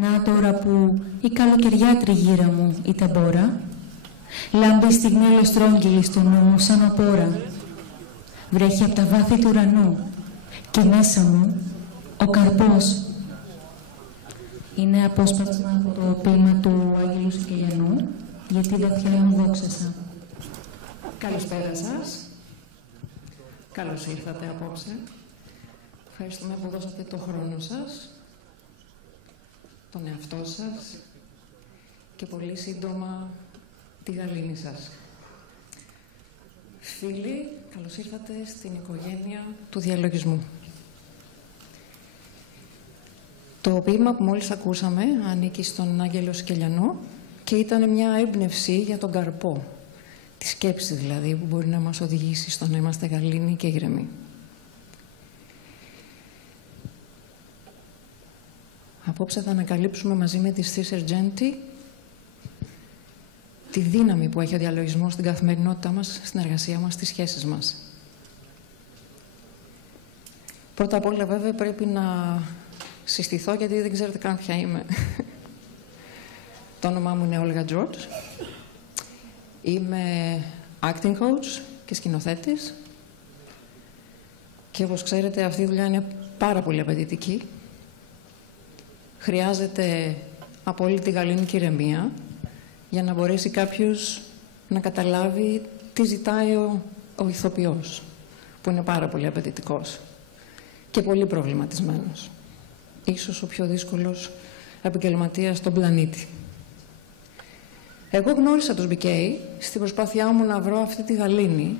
Να τώρα που η καλοκαιριά τριγύρα μου η ταμπόρα, λάμπει στιγμή ολοστρόγγυλη στο νου μου σαν οπόρα. Βρέχει από τα βάθη του ουρανού και μέσα μου ο καρπός. Είναι απόσπασμα από το ποίημα του Αγίου Σικελιανού, γιατί βαθιά μου δόξασα. Καλησπέρα σας. Καλώς ήρθατε απόψε. Ευχαριστούμε που δώσατε το χρόνο σας, τον εαυτό σας και πολύ σύντομα τη γαλήνη σας. Φίλοι, καλώς ήρθατε στην οικογένεια του διαλογισμού. Το ποίημα που μόλις ακούσαμε ανήκει στον Άγγελο Σικελιανό και ήταν μια έμπνευση για τον καρπό, τη σκέψη δηλαδή που μπορεί να μας οδηγήσει στο να είμαστε γαλήνοι και ήρεμοι. Απόψε θα ανακαλύψουμε μαζί με τη Sister Jayanti τη δύναμη που έχει ο διαλογισμός στην καθημερινότητά μας, στην εργασία μας, στις σχέσεις μας. Πρώτα απ' όλα βέβαια πρέπει να συστηθώ γιατί δεν ξέρετε καν ποια είμαι. Το όνομά μου είναι Όλγα Τζωρτζ. Είμαι acting coach και σκηνοθέτης. Και όπως ξέρετε αυτή η δουλειά είναι πάρα πολύ απαιτητική. Χρειάζεται απόλυτη γαλήνη και ηρεμία για να μπορέσει κάποιος να καταλάβει τι ζητάει ο ηθοποιός, που είναι πάρα πολύ απαιτητικός και πολύ προβληματισμένος. Ίσως ο πιο δύσκολος επαγγελματίας στον πλανήτη. Εγώ γνώρισα τους BK στην προσπάθειά μου να βρω αυτή τη γαλήνη,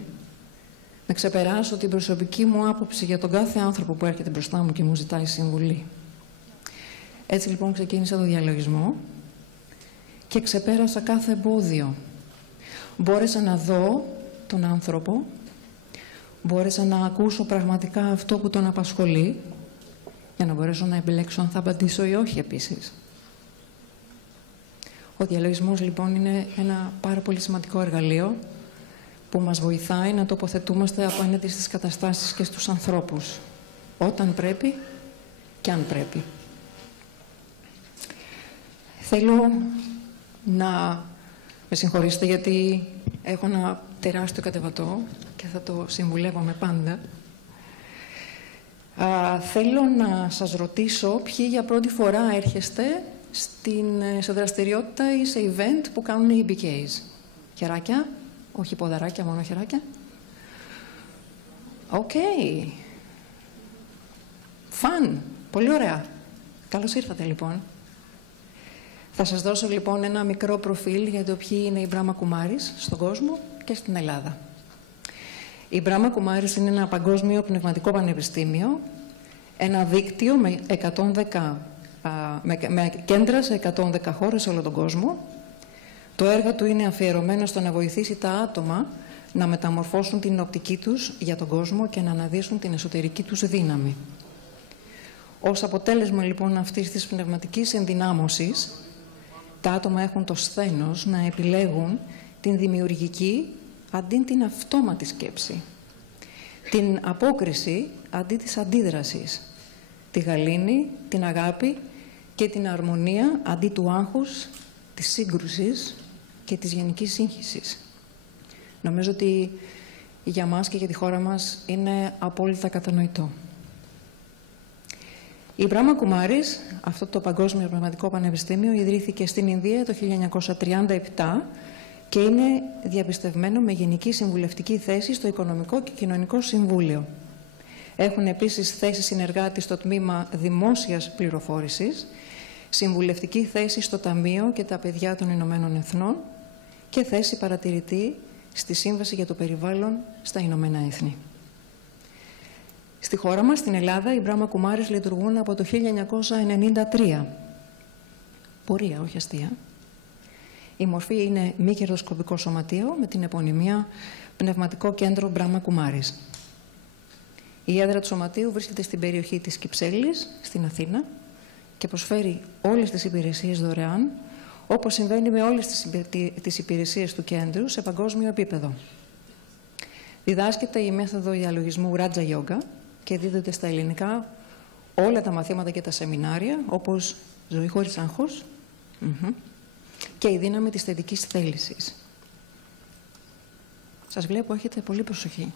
να ξεπεράσω την προσωπική μου άποψη για τον κάθε άνθρωπο που έρχεται μπροστά μου και μου ζητάει συμβουλή. Έτσι λοιπόν ξεκίνησα το διαλογισμό και ξεπέρασα κάθε εμπόδιο. Μπόρεσα να δω τον άνθρωπο, μπόρεσα να ακούσω πραγματικά αυτό που τον απασχολεί, για να μπορέσω να επιλέξω αν θα απαντήσω ή όχι επίσης. Ο διαλογισμός λοιπόν είναι ένα πάρα πολύ σημαντικό εργαλείο που μας βοηθάει να τοποθετούμαστε απέναντι στις καταστάσεις και στους ανθρώπους, όταν πρέπει και αν πρέπει. Θέλω να με συγχωρήσετε γιατί έχω ένα τεράστιο κατεβατό και θα το συμβουλεύομαι πάντα. Θέλω να σας ρωτήσω ποιοι για πρώτη φορά έρχεστε σε δραστηριότητα ή σε event που κάνουν οι BKs. Χεράκια, όχι ποδαράκια, μόνο χεράκια. Οκ. Φαν. Πολύ ωραία. Καλώς ήρθατε λοιπόν. Θα σας δώσω λοιπόν ένα μικρό προφίλ για το ποιοι είναι οι Brahma Kumaris στον κόσμο και στην Ελλάδα. Η Brahma Kumaris είναι ένα παγκόσμιο πνευματικό πανεπιστήμιο, ένα δίκτυο με κέντρα σε 110 χώρες σε όλο τον κόσμο. Το έργο του είναι αφιερωμένο στο να βοηθήσει τα άτομα να μεταμορφώσουν την οπτική τους για τον κόσμο και να αναδύσουν την εσωτερική τους δύναμη. Ως αποτέλεσμα λοιπόν αυτής της πνευματικής ενδυνάμωσης, τα άτομα έχουν το σθένος να επιλέγουν την δημιουργική αντί την αυτόματη σκέψη, την απόκριση αντί της αντίδρασης, τη γαλήνη, την αγάπη και την αρμονία αντί του άγχους, της σύγκρουσης και της γενικής σύγχυσης. Νομίζω ότι για μας και για τη χώρα μας είναι απόλυτα κατανοητό. Η Brahma Kumaris, αυτό το Παγκόσμιο Πνευματικό Πανεπιστήμιο, ιδρύθηκε στην Ινδία το 1937 και είναι διαπιστευμένο με γενική συμβουλευτική θέση στο Οικονομικό και Κοινωνικό Συμβούλιο. Έχουν επίσης θέση συνεργάτη στο τμήμα Δημόσιας Πληροφόρησης, συμβουλευτική θέση στο Ταμείο και τα Παιδιά των Ηνωμένων Εθνών και θέση παρατηρητή στη Σύμβαση για το Περιβάλλον στα Ηνωμένα Έθνη. Στη χώρα μας, στην Ελλάδα, οι Brahma Kumaris λειτουργούν από το 1993. Πορεία, όχι αστεία. Η μορφή είναι μη κερδοσκοπικό σωματείο με την επωνυμία Πνευματικό Κέντρο Brahma Kumaris. Η έδρα του σωματείου βρίσκεται στην περιοχή της Κυψέλης, στην Αθήνα, και προσφέρει όλες τις υπηρεσίες δωρεάν, όπως συμβαίνει με όλες τις υπηρεσίες του κέντρου σε παγκόσμιο επίπεδο. Διδάσκεται η μέθοδο διαλογισμού Raja Yoga και δίδονται στα ελληνικά όλα τα μαθήματα και τα σεμινάρια, όπως ζωή χωρίς άγχος και η δύναμη της θετικής θέλησης. Σας βλέπω, έχετε πολύ προσοχή.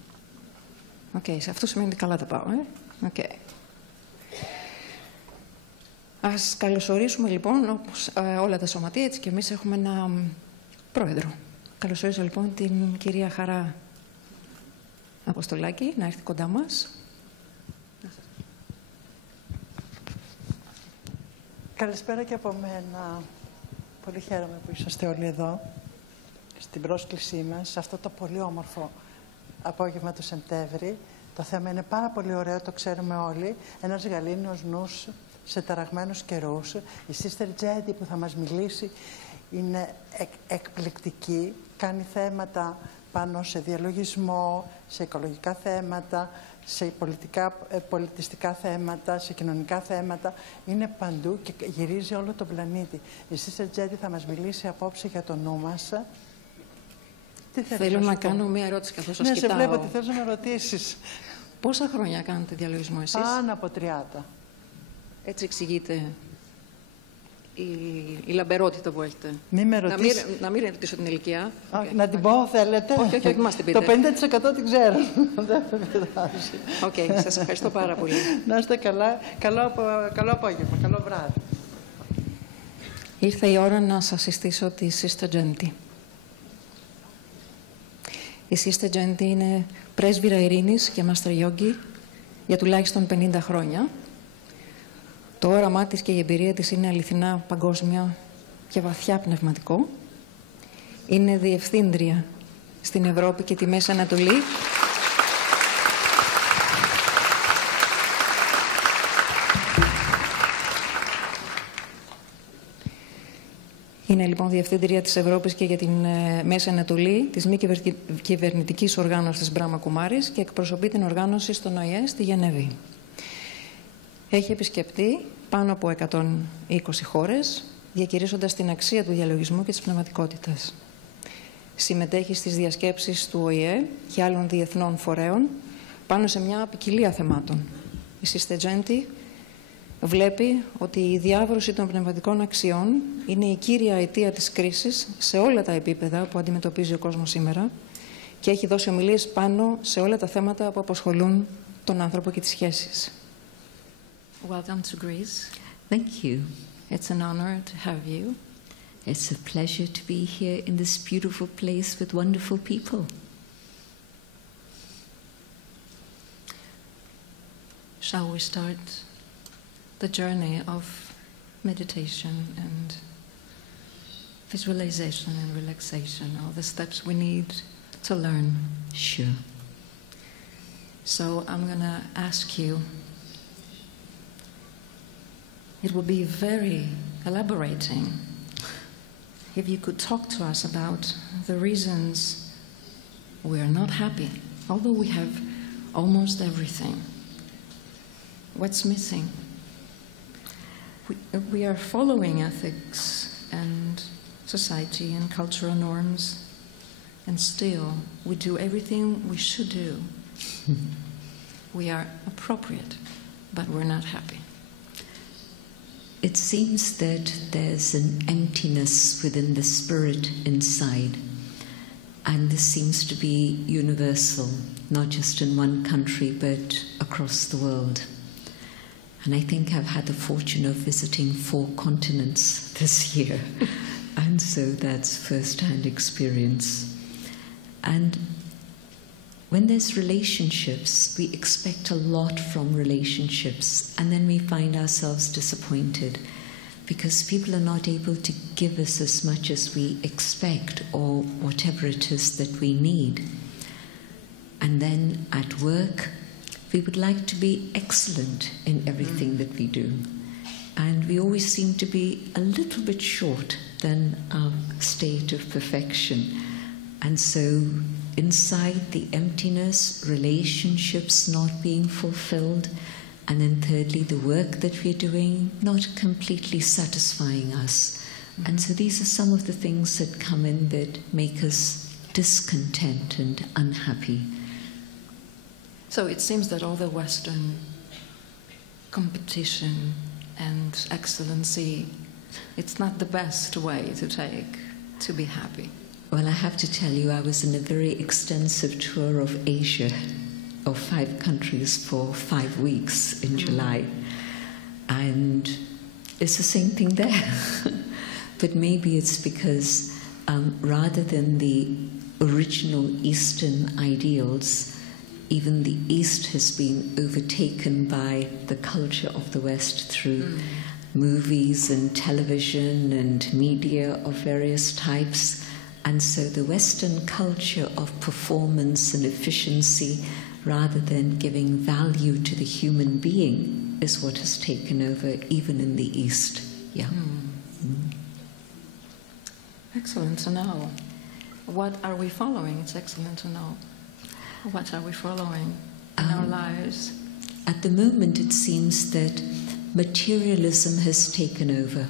Σε αυτό σημαίνει ότι καλά τα πάω. Ας καλωσορίσουμε λοιπόν, όπως όλα τα σωματεία, έτσι και εμείς έχουμε ένα πρόεδρο. Καλωσορίζω λοιπόν την κυρία Χαρά Αποστολάκη να έρθει κοντά μας. Καλησπέρα και από μένα. Πολύ χαίρομαι που είσαστε όλοι εδώ, στην πρόσκλησή μας, σε αυτό το πολύ όμορφο απόγευμα του Σεπτέμβρη. Το θέμα είναι πάρα πολύ ωραίο, το ξέρουμε όλοι. Ένας γαλήνιος νους σε ταραγμένους καιρούς. Η Sister Jayanti που θα μας μιλήσει είναι εκπληκτική. Κάνει θέματα πάνω σε διαλογισμό, σε οικολογικά θέματα, σε πολιτιστικά θέματα, σε κοινωνικά θέματα. Είναι παντού και γυρίζει όλο τον πλανήτη. Η Sister Jayanti θα μας μιλήσει απόψε για το νου μας. Θέλω να κάνω μία ερώτηση καθώς σας κοιτάω. Ναι, σε βλέπω ότι θες να με ρωτήσεις. Πόσα χρόνια κάνετε διαλογισμό εσείς? Πάνω από 30. Έτσι εξηγείται η λαμπερότητα που έχετε. Μη με ρωτήσεις. Να μην ρωτήσω την ηλικία. Να την πω, θέλετε. Όχι, μας την πείτε. Το 50% την ξέρω. Δεν πειράζει. Σας ευχαριστώ πάρα πολύ. Να είστε καλά. Καλό απόγευμα. Καλό βράδυ. Ήρθε η ώρα να σας συστήσω τη Sister Jayanti. Η Sister Jayanti είναι πρέσβυρα ειρήνης και Master Yogi για τουλάχιστον 50 χρόνια. Το όραμά της και η εμπειρία της είναι αληθινά παγκόσμια και βαθιά πνευματικό. Είναι Διευθύντρια στην Ευρώπη και τη Μέση Ανατολή. Είναι λοιπόν Διευθύντρια της Ευρώπης και για την Μέση Ανατολή της μη κυβερνητικής οργάνωσης Brahma Kumaris και εκπροσωπεί την οργάνωση στον ΟΗΕ στη Γενεύη. Έχει επισκεπτεί πάνω από 120 χώρες, διακηρύσσοντας την αξία του διαλογισμού και της πνευματικότητας. Συμμετέχει στις διασκέψεις του ΟΗΕ και άλλων διεθνών φορέων πάνω σε μια ποικιλία θεμάτων. Η Sister Jayanti βλέπει ότι η διάβρωση των πνευματικών αξιών είναι η κύρια αιτία της κρίσης σε όλα τα επίπεδα που αντιμετωπίζει ο κόσμος σήμερα και έχει δώσει ομιλίες πάνω σε όλα τα θέματα που απασχολούν τον άνθρωπο και τις σχέσεις. Welcome to Greece. Thank you. It's an honor to have you. It's a pleasure to be here in this beautiful place with wonderful people. Shall we start the journey of meditation and visualization and relaxation, all the steps we need to learn? Sure. So I'm going to ask you, it will be very elaborating if you could talk to us about the reasons we are not happy, although we have almost everything. What's missing? We are following ethics and society and cultural norms, and still we do everything we should do. We are appropriate, but we're not happy. It seems that there's an emptiness within the spirit inside, and this seems to be universal, not just in one country, but across the world. And I think I've had the fortune of visiting 4 continents this year, and so that's first-hand experience. And when there's relationships, we expect a lot from relationships, and then we find ourselves disappointed because people are not able to give us as much as we expect or whatever it is that we need. And then at work, we would like to be excellent in everything that we do. And we always seem to be a little bit short than our state of perfection. And so inside the emptiness, relationships not being fulfilled, and then thirdly, the work that we're doing not completely satisfying us. And so these are some of the things that come in that make us discontent and unhappy. So it seems that all the Western competition and excellency, it's not the best way to take to be happy. Well, I have to tell you, I was in a very extensive tour of Asia, of 5 countries for 5 weeks in July. And it's the same thing there. But maybe it's because rather than the original Eastern ideals, even the East has been overtaken by the culture of the West through movies and television and media of various types. And so the Western culture of performance and efficiency, rather than giving value to the human being, is what has taken over even in the East. Yeah. Excellent to know. What are we following? It's excellent to know. What are we following in our lives? At the moment, it seems that materialism has taken over.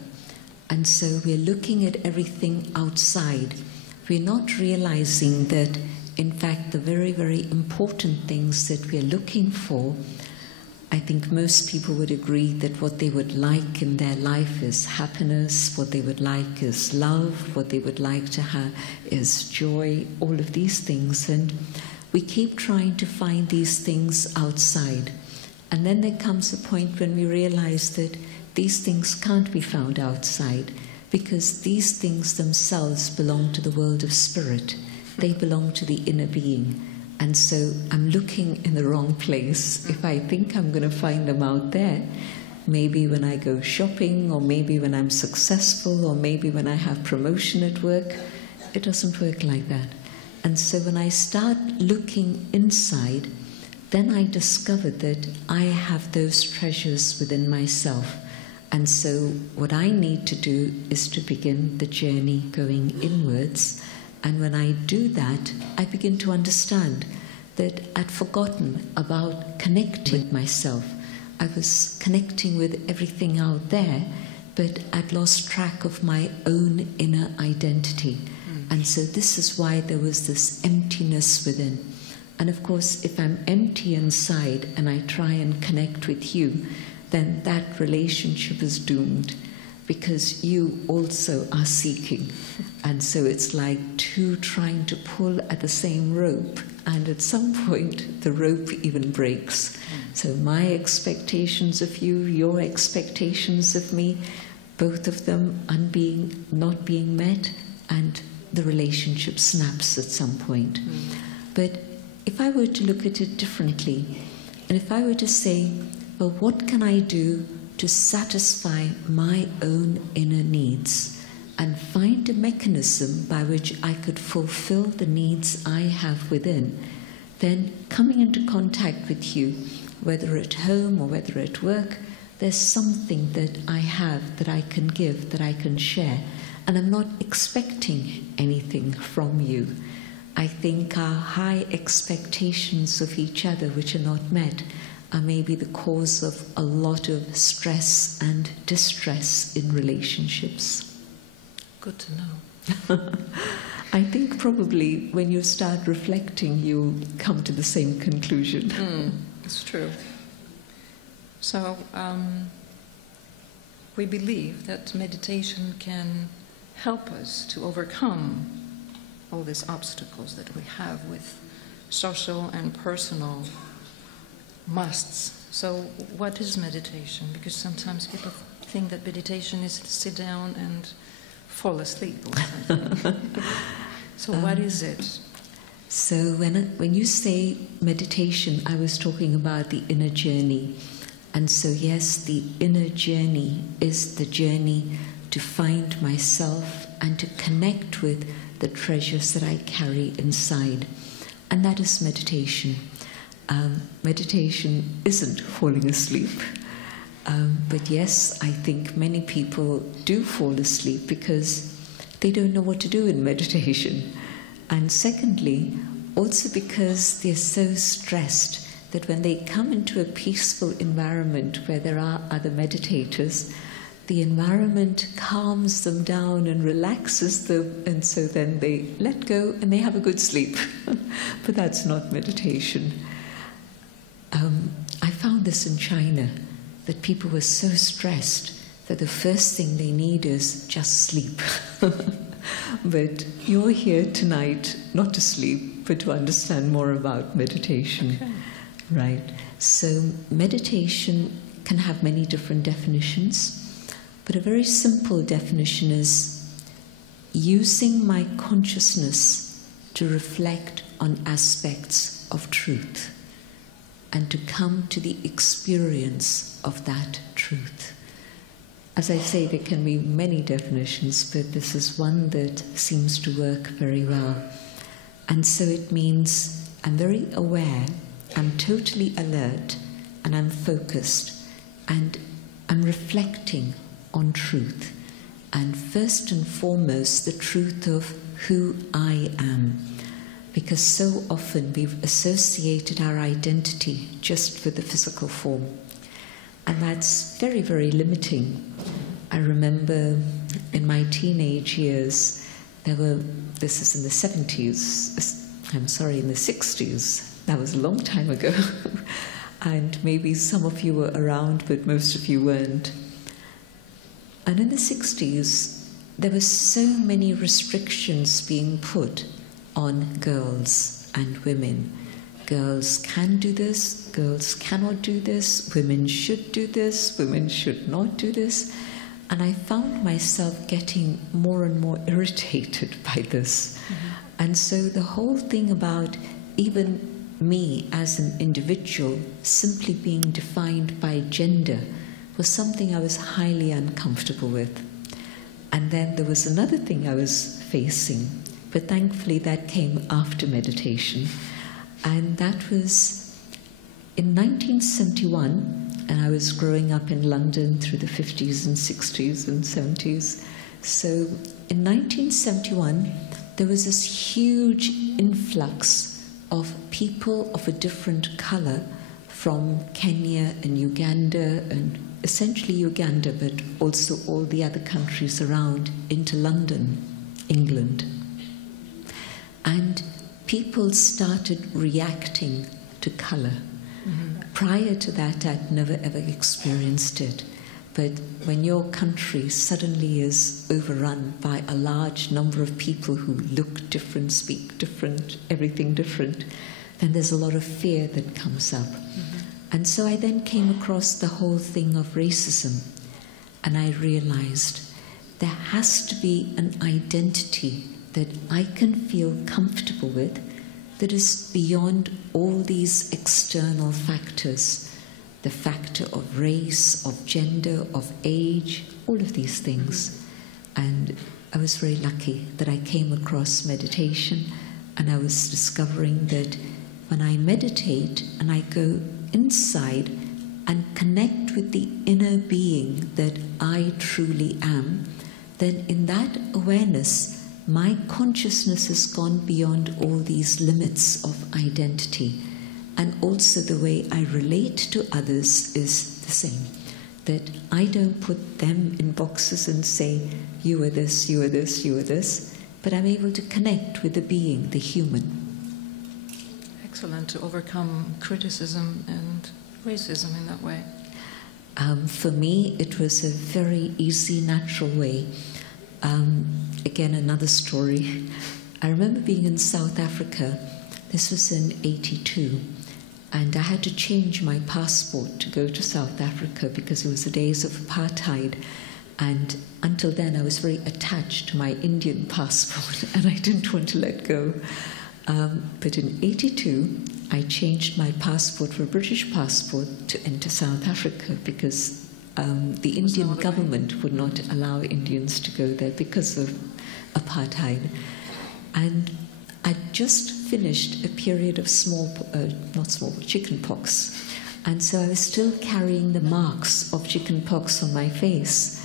And so we're looking at everything outside. We're not realizing that, in fact, the very, very important things that we're looking for, I think most people would agree that what they would like in their life is happiness, what they would like is love, what they would like to have is joy, all of these things. And we keep trying to find these things outside. And then there comes a point when we realize that these things can't be found outside, because these things themselves belong to the world of spirit. They belong to the inner being. And so I'm looking in the wrong place if I think I'm going to find them out there. Maybe when I go shopping, or maybe when I'm successful, or maybe when I have promotion at work. It doesn't work like that. And so when I start looking inside, then I discovered that I have those treasures within myself. And so what I need to do is to begin the journey going inwards. And when I do that, I begin to understand that I'd forgotten about connecting with myself. I was connecting with everything out there, but I'd lost track of my own inner identity. And so this is why there was this emptiness within. And of course, if I'm empty inside and I try and connect with you, then that relationship is doomed, because you also are seeking. And so it's like two trying to pull at the same rope, and at some point the rope even breaks. So my expectations of you, your expectations of me, both of them not being met, and the relationship snaps at some point. But if I were to look at it differently, and if I were to say, well, what can I do to satisfy my own inner needs, and find a mechanism by which I could fulfill the needs I have within, then coming into contact with you, whether at home or whether at work, there's something that I have that I can give, that I can share, and I'm not expecting anything from you. I think our high expectations of each other, which are not met, are maybe the cause of a lot of stress and distress in relationships. Good to know. I think probably when you start reflecting, you'll come to the same conclusion. It's true. So we believe that meditation can help us to overcome all these obstacles that we have with social and personal musts. So what is meditation? Because sometimes people think that meditation is to sit down and fall asleep or something. So what is it? So when you say meditation, I was talking about the inner journey. And so yes, the inner journey is the journey to find myself and to connect with the treasures that I carry inside. And that is meditation. Meditation isn't falling asleep. But yes, I think many people do fall asleep because they don't know what to do in meditation. And secondly, also because they're so stressed that when they come into a peaceful environment where there are other meditators, the environment calms them down and relaxes them, and so then they let go and they have a good sleep. But that's not meditation. I found this in China. that people were so stressed that the first thing they need is just sleep. But you're here tonight not to sleep, but to understand more about meditation. Okay. Right. So meditation can have many different definitions, but a very simple definition is using my consciousness to reflect on aspects of truth and to come to the experience of that truth. As I say, there can be many definitions, but this is one that seems to work very well. And so it means I'm very aware, I'm totally alert, and I'm focused, and I'm reflecting on truth. And first and foremost, the truth of who I am. Because so often we've associated our identity just with the physical form. And that's very, very limiting. I remember in my teenage years, this is in the 70s, in the 60s. That was a long time ago. And maybe some of you were around, but most of you weren't. And in the 60s, there were so many restrictions being put on girls and women. Girls can do this, girls cannot do this, women should do this, women should not do this. And I found myself getting more and more irritated by this. Mm-hmm. And so the whole thing about even me as an individual simply being defined by gender was something I was highly uncomfortable with. And then there was another thing I was facing, but thankfully that came after meditation. And that was in 1971, and I was growing up in London through the 50s and 60s and 70s. So in 1971, there was this huge influx of people of a different color from Kenya and Uganda, and essentially Uganda, but also all the other countries around, into London, England. And people started reacting to color. Mm-hmm. Prior to that, I'd never ever experienced it. But when your country suddenly is overrun by a large number of people who look different, speak different, everything different, then there's a lot of fear that comes up. Mm-hmm. And so I then came across the whole thing of racism, and I realized there has to be an identity that I can feel comfortable with, that is beyond all these external factors, the factor of race, of gender, of age, all of these things. And I was very lucky that I came across meditation, and I was discovering that when I meditate and I go inside and connect with the inner being that I truly am, then in that awareness, my consciousness has gone beyond all these limits of identity. And also the way I relate to others is the same. That I don't put them in boxes and say, you are this, you are this, you are this, but I'm able to connect with the being, the human. Excellent, to overcome criticism and racism in that way. For me, it was a very easy, natural way. Again, another story. I remember being in South Africa. This was in '82, and I had to change my passport to go to South Africa because it was the days of apartheid. And until then, I was very attached to my Indian passport, and I didn't want to let go. But in '82, I changed my passport for a British passport to enter South Africa because the Indian government would not allow Indians to go there because of apartheid. And I just finished a period of chickenpox. And so I was still carrying the marks of chickenpox on my face.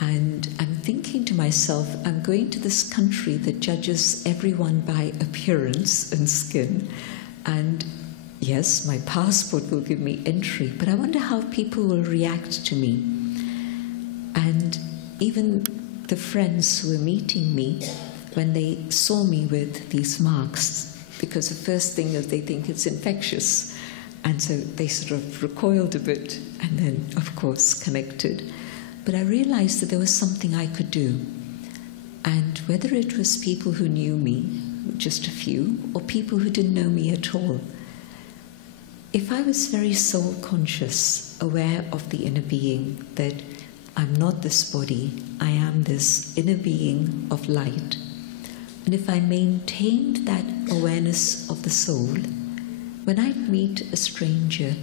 And I'm thinking to myself, I'm going to this country that judges everyone by appearance and skin. And yes, my passport will give me entry, but I wonder how people will react to me. And even the friends who were meeting me, when they saw me with these marks, because the first thing is they think it's infectious. And so they sort of recoiled a bit and then, of course, connected. But I realized that there was something I could do. And whether it was people who knew me, just a few, or people who didn't know me at all, if I was very soul-conscious, aware of the inner being, that I'm not this body, I am this inner being of light, and if I maintained that awareness of the soul, when I'd meet a stranger,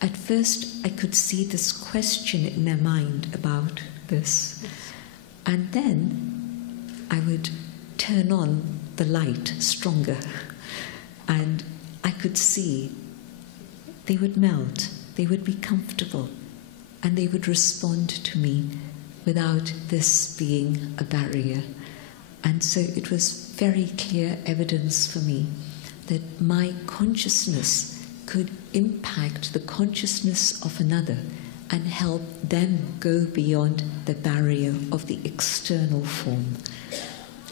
at first I could see this question in their mind about this. And then I would turn on the light stronger. And I could see they would melt, they would be comfortable, and they would respond to me without this being a barrier. And so it was very clear evidence for me that my consciousness could impact the consciousness of another and help them go beyond the barrier of the external form.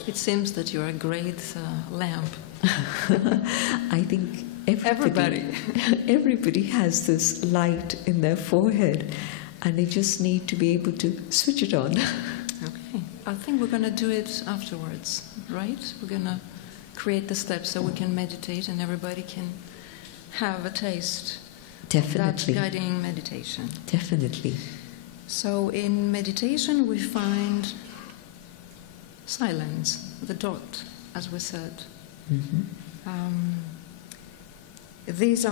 It seems that you're a great lamp. I think everybody has this light in their forehead, and they just need to be able to switch it on. Okay. I think we're going to do it afterwards, right? We're going to create the steps so we can meditate and everybody can have a taste. Definitely. That guiding meditation. Definitely. So in meditation we find silence, the dot, as we said. Mm-hmm. These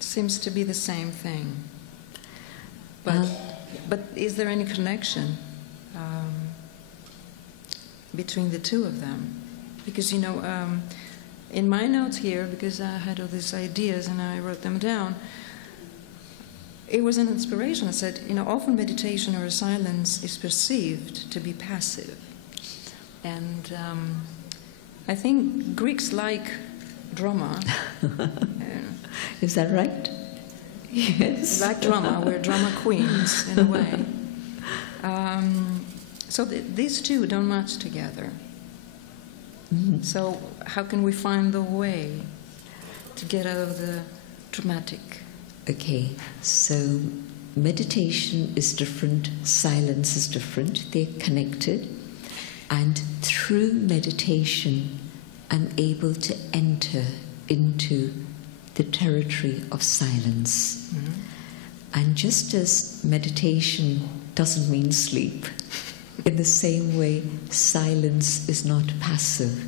seems to be the same thing. But is there any connection between the two of them? Because, in my notes here, because I had all these ideas and I wrote them down, it was an inspiration. I said, often meditation or silence is perceived to be passive. And I think Greeks like drama. Is that right? Yes. Like drama, we're drama queens in a way. So these two don't match together. Mm-hmm. So how can we find the way to get out of the dramatic? Okay, so meditation is different, silence is different, they're connected, and through meditation I'm able to enter into the territory of silence. Mm-hmm. And just as meditation doesn't mean sleep, in the same way silence is not passive.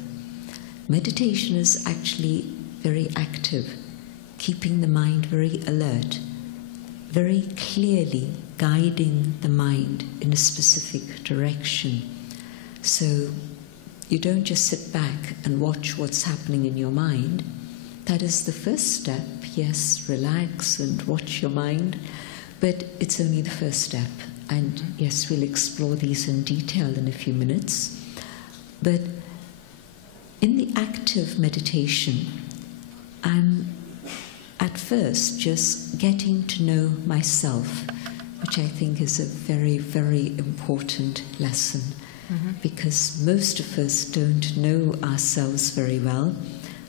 Meditation is actually very active, keeping the mind very alert, very clearly guiding the mind in a specific direction. So you don't just sit back and watch what's happening in your mind. That is the first step. Yes, relax and watch your mind, but it's only the first step. And yes, we'll explore these in detail in a few minutes. But in the active meditation, I'm at first just getting to know myself, which I think is a very, very important lesson. Mm-hmm. Because most of us don't know ourselves very well.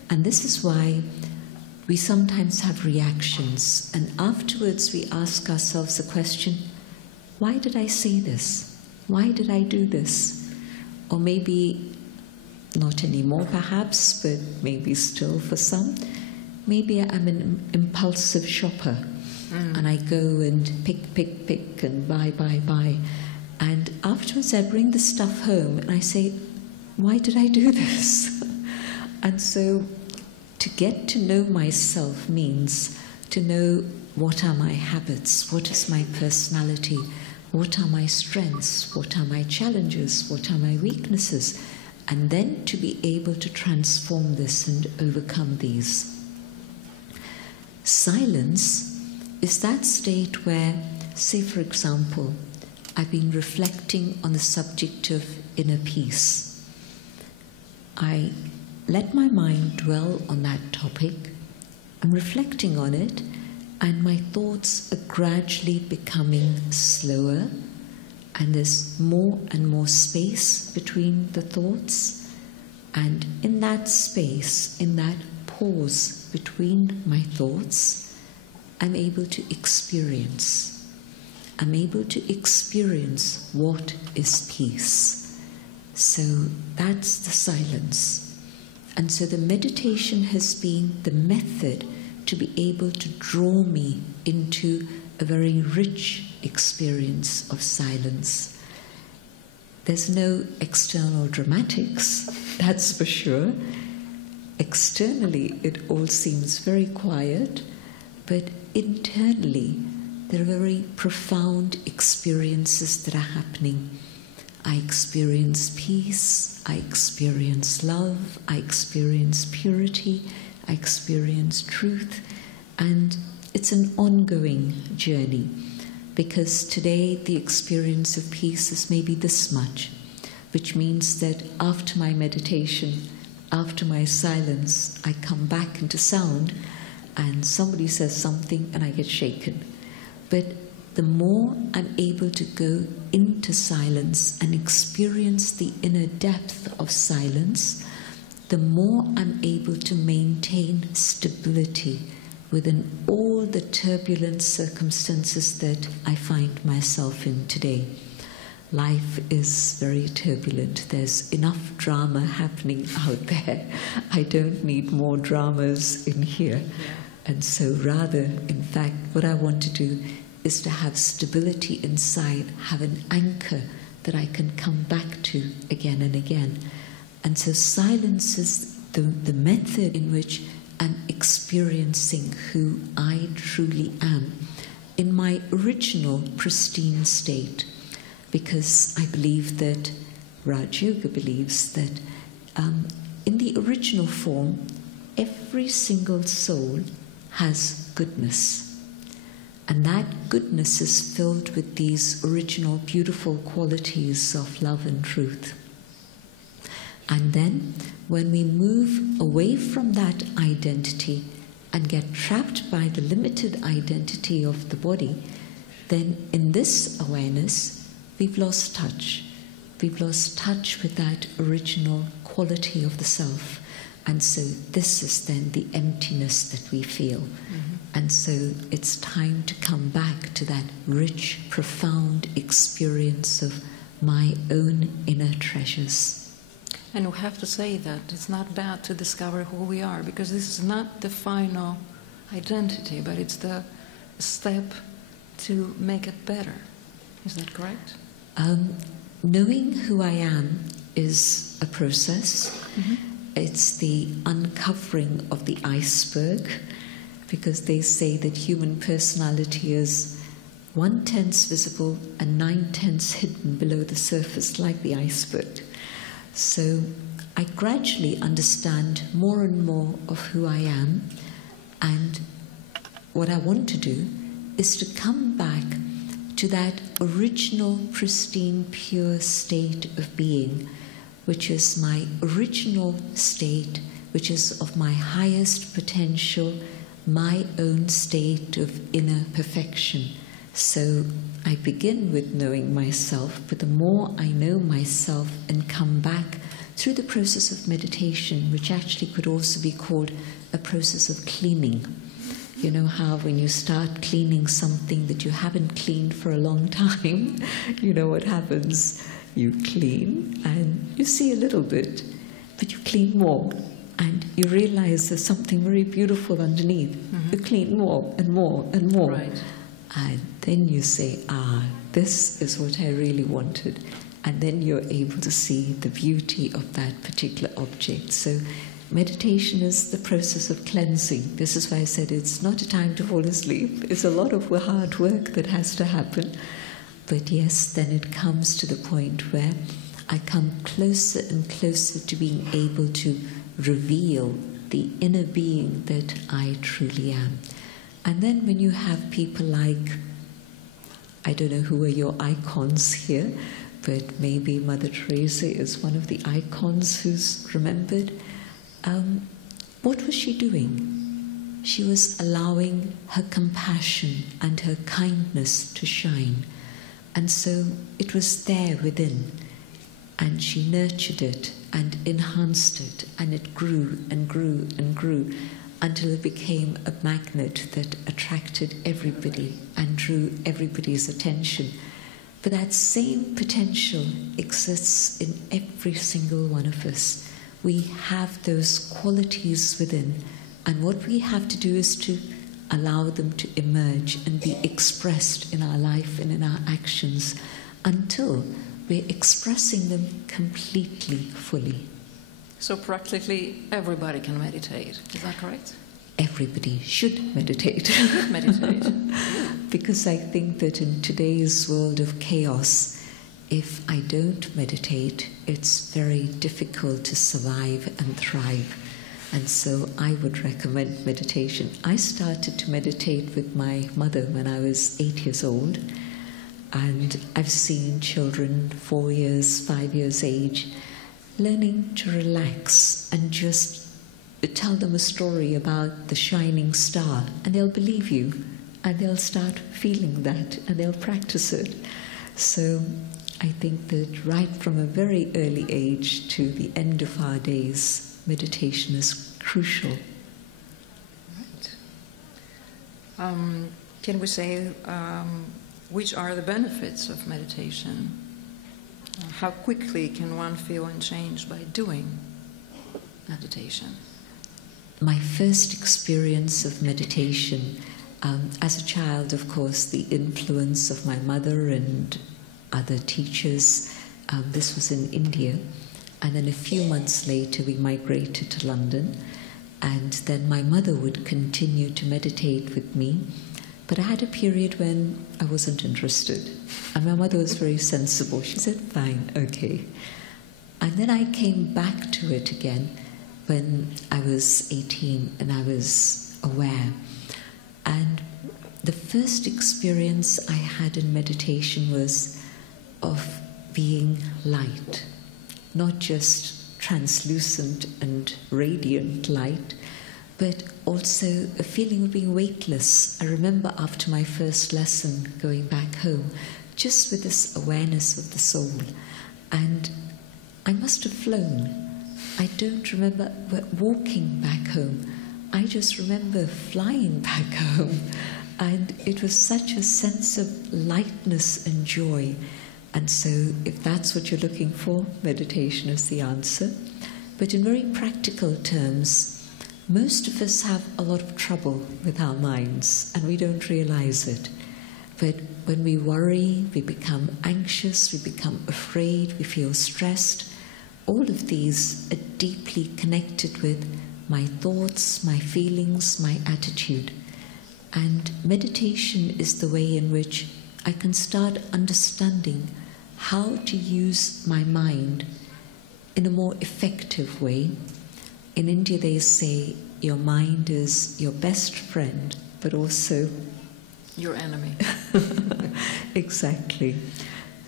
And this is why we sometimes have reactions. And afterwards we ask ourselves the question, why did I say this? Why did I do this? Or maybe not anymore perhaps, but maybe still for some. Maybe I'm an impulsive shopper and I go and pick and buy. And afterwards I bring the stuff home and I say, why did I do this? And so to get to know myself means to know what are my habits, what is my personality, what are my strengths, what are my challenges, what are my weaknesses, and then to be able to transform this and overcome these. Silence is that state where, say for example, I've been reflecting on the subject of inner peace. I let my mind dwell on that topic, I'm reflecting on it, and my thoughts are gradually becoming slower, and there's more and more space between the thoughts. And in that space, in that pause between my thoughts, I'm able to experience. I'm able to experience what is peace. So that's the silence. And so the meditation has been the method to be able to draw me into a very rich experience of silence. There's no external dramatics, that's for sure. Externally, it all seems very quiet, but internally, there are very profound experiences that are happening. I experience peace, I experience love, I experience purity, I experience truth, and it's an ongoing journey, because today the experience of peace is maybe this much, which means that after my meditation, after my silence, I come back into sound and somebody says something and I get shaken. But the more I'm able to go into silence and experience the inner depth of silence, the more I'm able to maintain stability within all the turbulent circumstances that I find myself in today. Life is very turbulent. There's enough drama happening out there. I don't need more dramas in here. And so rather, in fact, what I want to do is to have stability inside, have an anchor that I can come back to again and again. And so silence is the method in which I'm experiencing who I truly am in my original pristine state. Because I believe that, Raj Yoga believes that in the original form, every single soul has goodness. And that goodness is filled with these original beautiful qualities of love and truth. And then, when we move away from that identity and get trapped by the limited identity of the body, then in this awareness, we've lost touch. We've lost touch with that original quality of the self. And so this is then the emptiness that we feel. Mm-hmm. And so it's time to come back to that rich, profound experience of my own inner treasures. And we have to say that it's not bad to discover who we are, because this is not the final identity, but it's the step to make it better. Is that correct? Knowing who I am is a process. Mm-hmm. It's the uncovering of the iceberg, because they say that human personality is 1/10 visible and 9/10 hidden below the surface, like the iceberg. So I gradually understand more and more of who I am, and what I want to do is to come back to that original, pristine, pure state of being, which is my original state, which is of my highest potential, my own state of inner perfection. So I begin with knowing myself, but the more I know myself and come back through the process of meditation, which actually could also be called a process of cleaning. You know how when you start cleaning something that you haven't cleaned for a long time, you know what happens? You clean and you see a little bit, but you clean more and you realize there's something very beautiful underneath. Mm-hmm. You clean more and more and more. Right. And then you say, this is what I really wanted. And then you're able to see the beauty of that particular object. So meditation is the process of cleansing. This is why I said it's not a time to fall asleep. It's a lot of hard work that has to happen. But yes, then it comes to the point where I come closer and closer to being able to reveal the inner being that I truly am. And then when you have people like, I don't know who are your icons here, but maybe Mother Teresa is one of the icons who's remembered. What was she doing? She was allowing her compassion and her kindness to shine. And so it was there within, and she nurtured it, and enhanced it, and it grew and grew and grew until it became a magnet that attracted everybody and drew everybody's attention. But that same potential exists in every single one of us. We have those qualities within, and what we have to do is to allow them to emerge and be expressed in our life and in our actions until we're expressing them completely, fully. So practically everybody can meditate, is that correct? Everybody should meditate. Meditate. Because I think that in today's world of chaos, if I don't meditate, it's very difficult to survive and thrive. And so I would recommend meditation. I started to meditate with my mother when I was 8 years old. And I've seen children 4 years, 5 years age, learning to relax and just tell them a story about the shining star, and they'll believe you, and they'll start feeling that, and they'll practice it. So I think that right from a very early age to the end of our days, meditation is crucial. Right. Can we say which are the benefits of meditation? How quickly can one feel unchanged by doing meditation? My first experience of meditation, as a child, of course, the influence of my mother and other teachers, this was in India. And then a few months later, we migrated to London. And then my mother would continue to meditate with me. But I had a period when I wasn't interested. And my mother was very sensible. She said, fine, okay. And then I came back to it again when I was 18 and I was aware. And the first experience I had in meditation was of being light, not just translucent and radiant light, but also a feeling of being weightless. I remember after my first lesson going back home, just with this awareness of the soul, and I must have flown. I don't remember walking back home. I just remember flying back home. And it was such a sense of lightness and joy. And so if that's what you're looking for, meditation is the answer. But in very practical terms, most of us have a lot of trouble with our minds, and we don't realize it. But when we worry, we become anxious, we become afraid, we feel stressed. All of these are deeply connected with my thoughts, my feelings, my attitude. And meditation is the way in which I can start understanding how to use my mind in a more effective way. In India they say your mind is your best friend, but also your enemy. Exactly.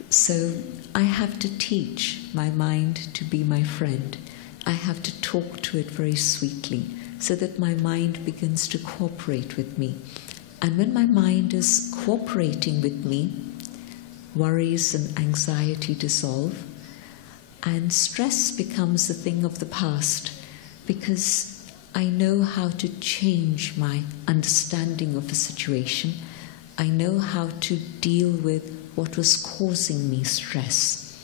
So I have to teach my mind to be my friend. I have to talk to it very sweetly so that my mind begins to cooperate with me. And when my mind is cooperating with me, worries and anxiety dissolve, and stress becomes a thing of the past, because I know how to change my understanding of a situation. I know how to deal with what was causing me stress.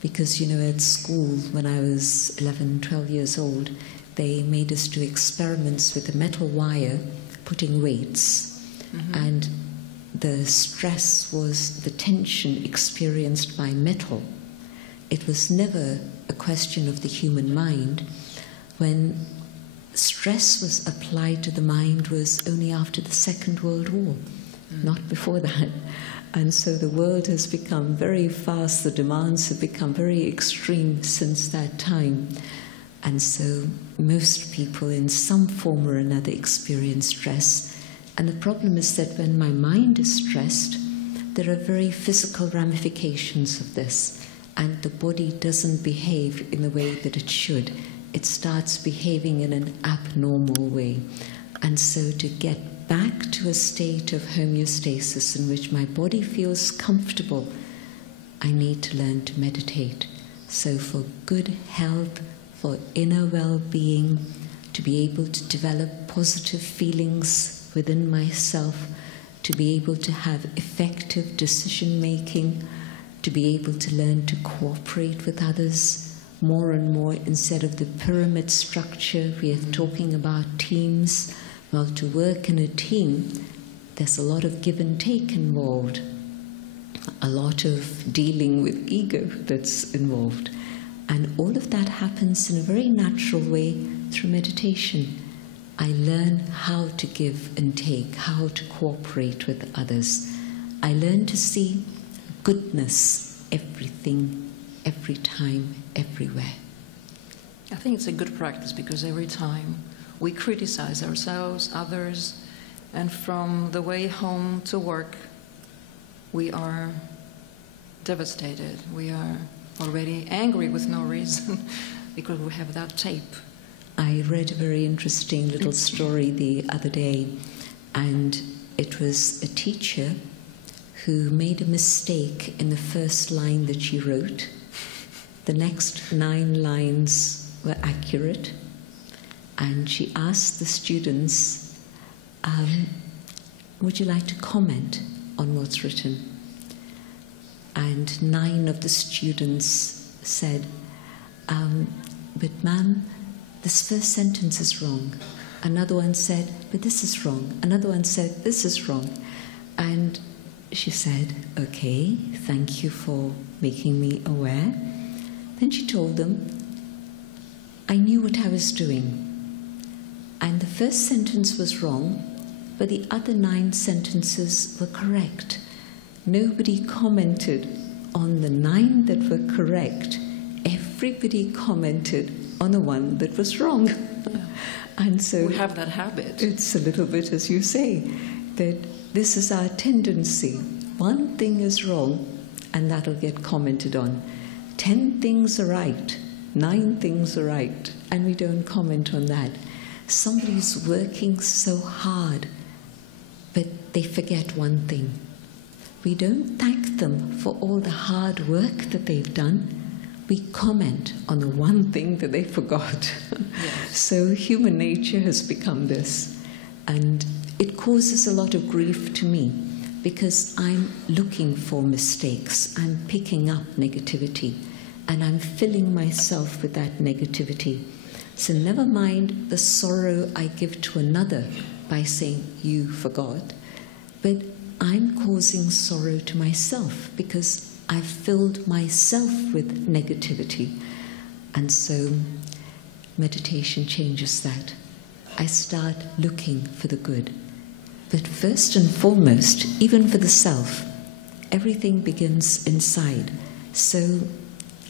Because, you know, at school, when I was 11, 12 years old, they made us do experiments with a metal wire, putting weights. Mm-hmm. And the stress was the tension experienced by metal. It was never a question of the human mind. When stress was applied to the mind was only after the Second World War, not before that. And so the world has become very fast, the demands have become very extreme since that time. And so most people in some form or another experience stress. And the problem is that when my mind is stressed, there are very physical ramifications of this. And the body doesn't behave in the way that it should. It starts behaving in an abnormal way. And so to get back to a state of homeostasis in which my body feels comfortable, I need to learn to meditate So for good health, for inner well-being, to be able to develop positive feelings within myself, to be able to have effective decision-making, to be able to learn to cooperate with others more and more instead of the pyramid structure. We are talking about teams. Well, to work in a team, there's a lot of give and take involved, a lot of dealing with ego that's involved. And all of that happens in a very natural way through meditation. I learn how to give and take, how to cooperate with others. I learn to see goodness, everything, every time, everywhere. I think it's a good practice because every time we criticize ourselves, others, and from the way home to work, we are devastated. We are already angry with no reason because we have that tape. I read a very interesting little story the other day, and it was a teacher who made a mistake in the first line that she wrote. The next 9 lines were accurate, and she asked the students, would you like to comment on what's written? And 9 of the students said, but ma'am, this first sentence is wrong. Another one said, but this is wrong. Another one said, this is wrong. And she said, okay, thank you for making me aware. Then she told them, I knew what I was doing. And the first sentence was wrong, but the other 9 sentences were correct. Nobody commented on the 9 that were correct. Everybody commented on the one that was wrong. Yeah. And so we have that habit. It's a little bit, as you say, that this is our tendency. One thing is wrong, and that'll get commented on. 10 things are right, 9 things are right, and we don't comment on that. Somebody's working so hard, but they forget one thing. We don't thank them for all the hard work that they've done. We comment on the one thing that they forgot. Yes. So human nature has become this. And it causes a lot of grief to me because I'm looking for mistakes. I'm picking up negativity and I'm filling myself with that negativity. So never mind the sorrow I give to another by saying, you forgot, but I'm causing sorrow to myself because I've filled myself with negativity. And so meditation changes that. I start looking for the good. But first and foremost, even for the self, everything begins inside. So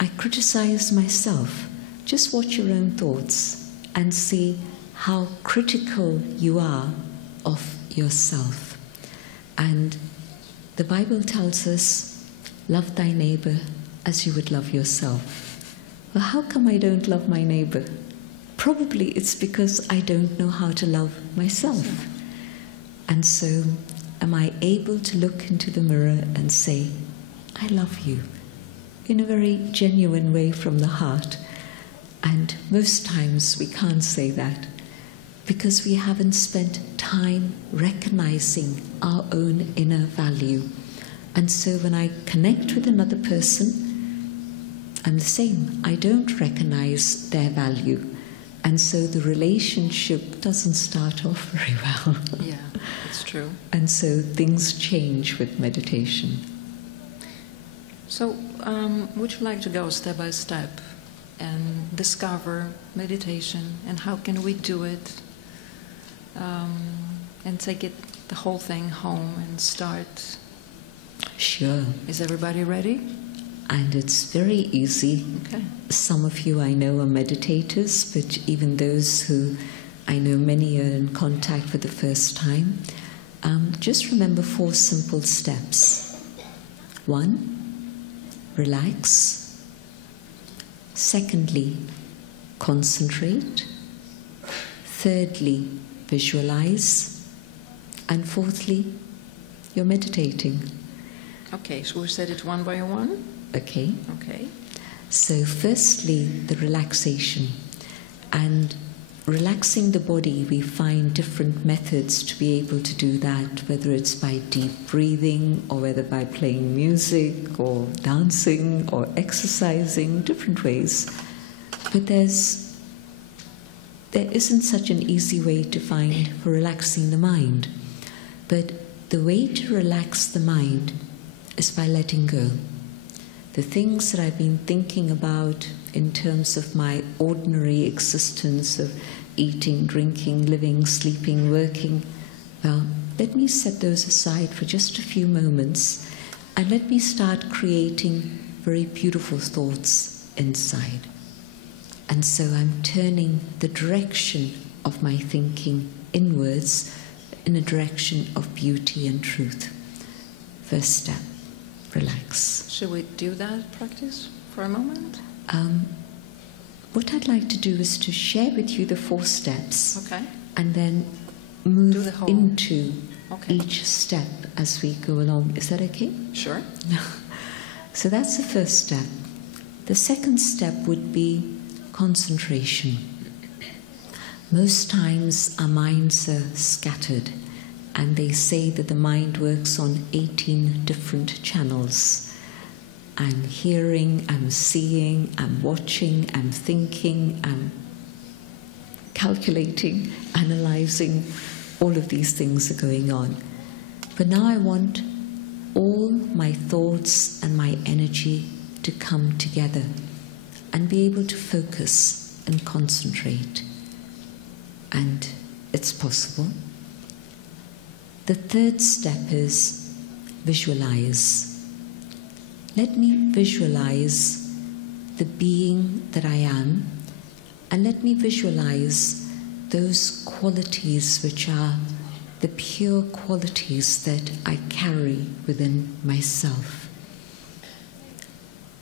I criticize myself. Just watch your own thoughts and see how critical you are of yourself. And the Bible tells us, love thy neighbor as you would love yourself. Well, how come I don't love my neighbor? Probably it's because I don't know how to love myself. And so, am I able to look into the mirror and say, I love you, in a very genuine way from the heart? And most times we can't say that because we haven't spent time recognizing our own inner value. And so when I connect with another person, I'm the same. I don't recognize their value. And so the relationship doesn't start off very well. Yeah, it's true. And so things change with meditation. So would you like to go step by step and discover meditation and how can we do it and take it, the whole thing home and start? Sure. Is everybody ready? And it's very easy. Okay. Some of you I know are meditators, but even those who I know many are in contact for the first time, just remember 4 simple steps. 1, relax. Secondly, concentrate. Thirdly, visualize. And fourthly, you're meditating. Okay, so we said it one by one? Okay. Okay. So firstly, the relaxation. And relaxing the body, we find different methods to be able to do that, whether it's by deep breathing, or whether by playing music, or dancing, or exercising, different ways. But there isn't such an easy way to find for relaxing the mind. But the way to relax the mind is by letting go. The things that I've been thinking about in terms of my ordinary existence of eating, drinking, living, sleeping, working, well, let me set those aside for just a few moments and let me start creating very beautiful thoughts inside. And so I'm turning the direction of my thinking inwards in a direction of beauty and truth. First step, relax. Should we do that practice for a moment? What I'd like to do is to share with you the 4 steps. Okay. And then move into Okay. each step as we go along. Is that okay? Sure. So that's the first step. The second step would be concentration. Most times our minds are scattered, and they say that the mind works on 18 different channels. I'm hearing, I'm seeing, I'm watching, I'm thinking, I'm calculating, analyzing. All of these things are going on. But now I want all my thoughts and my energy to come together and be able to focus and concentrate. And it's possible. The third step is visualize. Let me visualize the being that I am, and let me visualize those qualities which are the pure qualities that I carry within myself.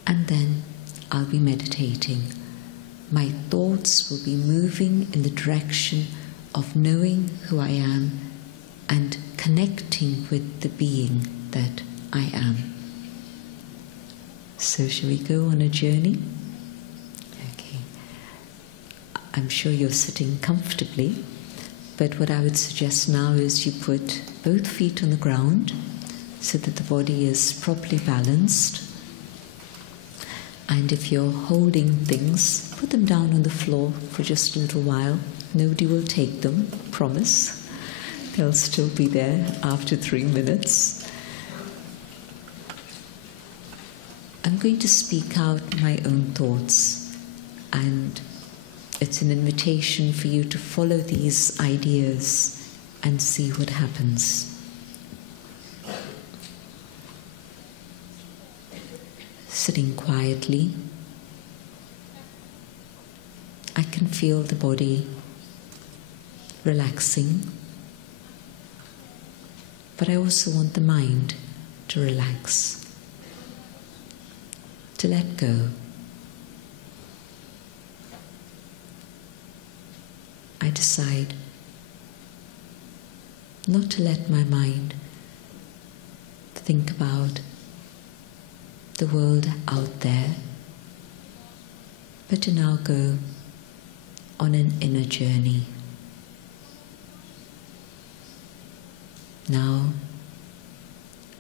And then I'll be meditating. My thoughts will be moving in the direction of knowing who I am and connecting with the being that I am. So shall we go on a journey? Okay. I'm sure you're sitting comfortably, but what I would suggest now is you put both feet on the ground so that the body is properly balanced. And if you're holding things, put them down on the floor for just a little while. Nobody will take them, promise. They'll still be there after 3 minutes. I'm going to speak out my own thoughts, and it's an invitation for you to follow these ideas and see what happens. Sitting quietly, I can feel the body relaxing, but I also want the mind to relax, to let go. I decide not to let my mind think about the world out there, but to now go on an inner journey. Now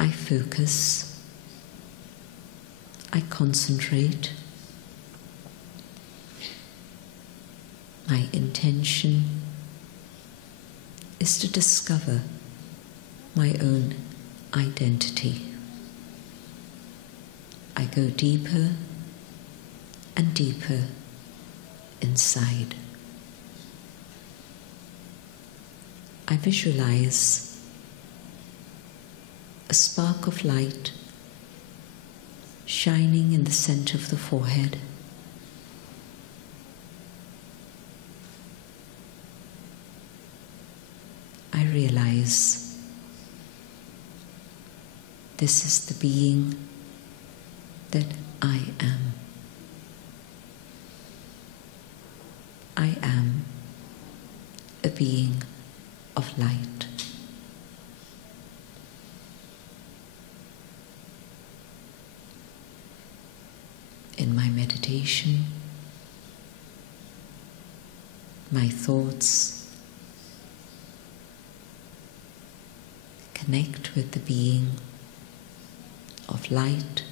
I focus, I concentrate. My intention is to discover my own identity. I go deeper and deeper inside. I visualize a spark of light shining in the center of the forehead. I realize this is the being that I am. I am a being of light. In my meditation, meditation, my thoughts, connect with the being of light,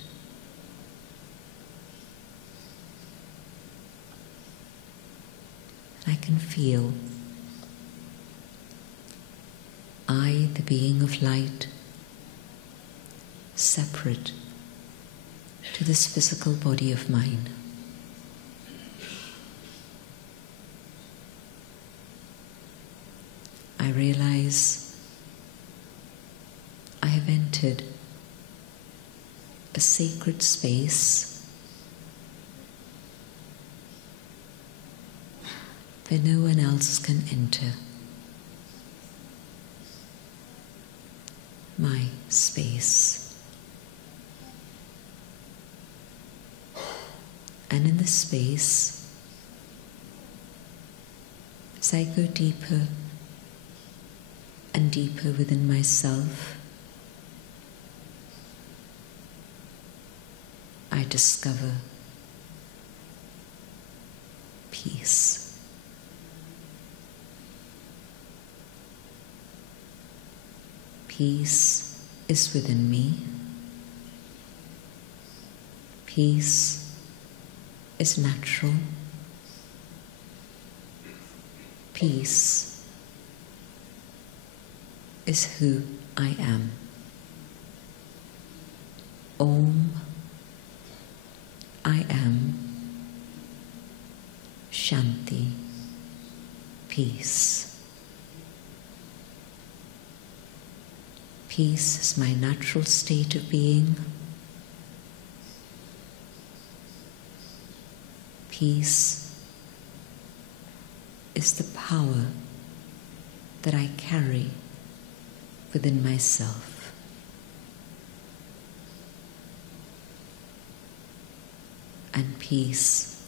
and I can feel I, the being of light, separate to this physical body of mine. I realize I have entered a sacred space where no one else can enter. My space. And in this space, as I go deeper and deeper within myself, I discover peace. Peace is within me. Peace is natural. Peace is who I am. Om, I am. Shanti, peace. Peace is my natural state of being. Peace is the power that I carry within myself. And peace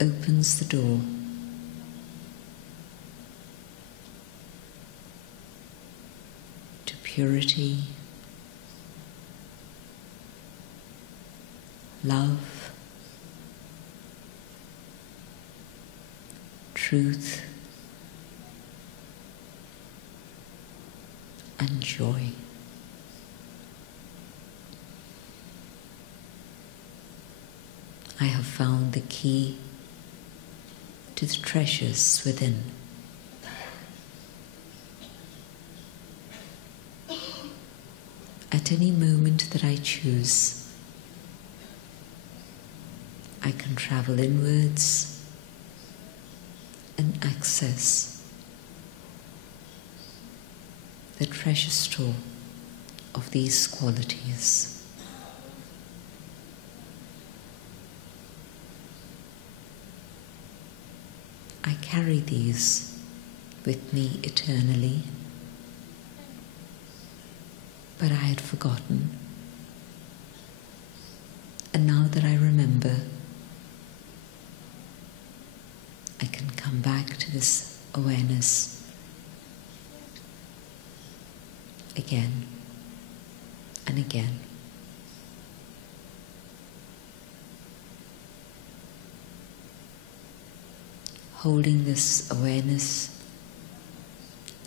opens the door to purity, love, truth, and joy. I have found the key to the treasures within. At any moment that I choose, I can travel inwards and access the treasure store of these qualities. I carry these with me eternally, but I had forgotten. And now that I remember, I can come back to this awareness again and again. Holding this awareness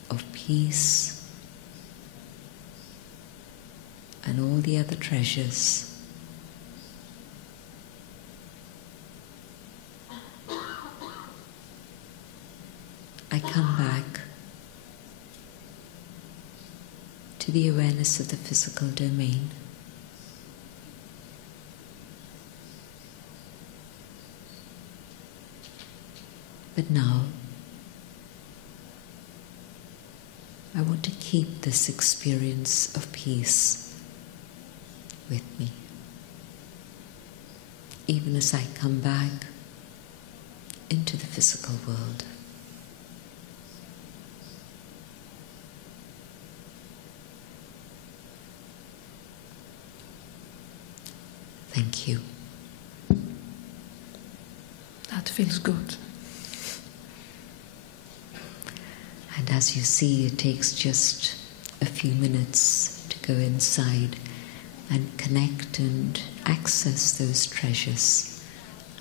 of peace and all the other treasures. I come back to the awareness of the physical domain. But now, I want to keep this experience of peace with me, even as I come back into the physical world. Thank you. That feels good. And as you see, it takes just a few minutes to go inside and connect and access those treasures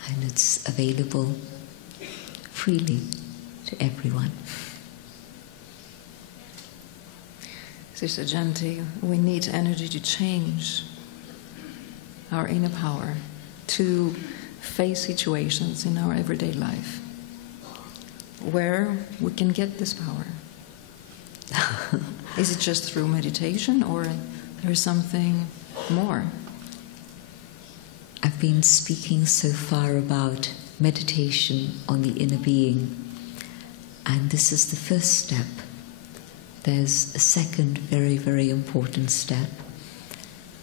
and it's available freely to everyone. Sister Jayanti, we need energy to change our inner power to face situations in our everyday life where we can get this power. Is it just through meditation, or there's something more? I've been speaking so far about meditation on the inner being, and this is the first step. There's a second very, very important step,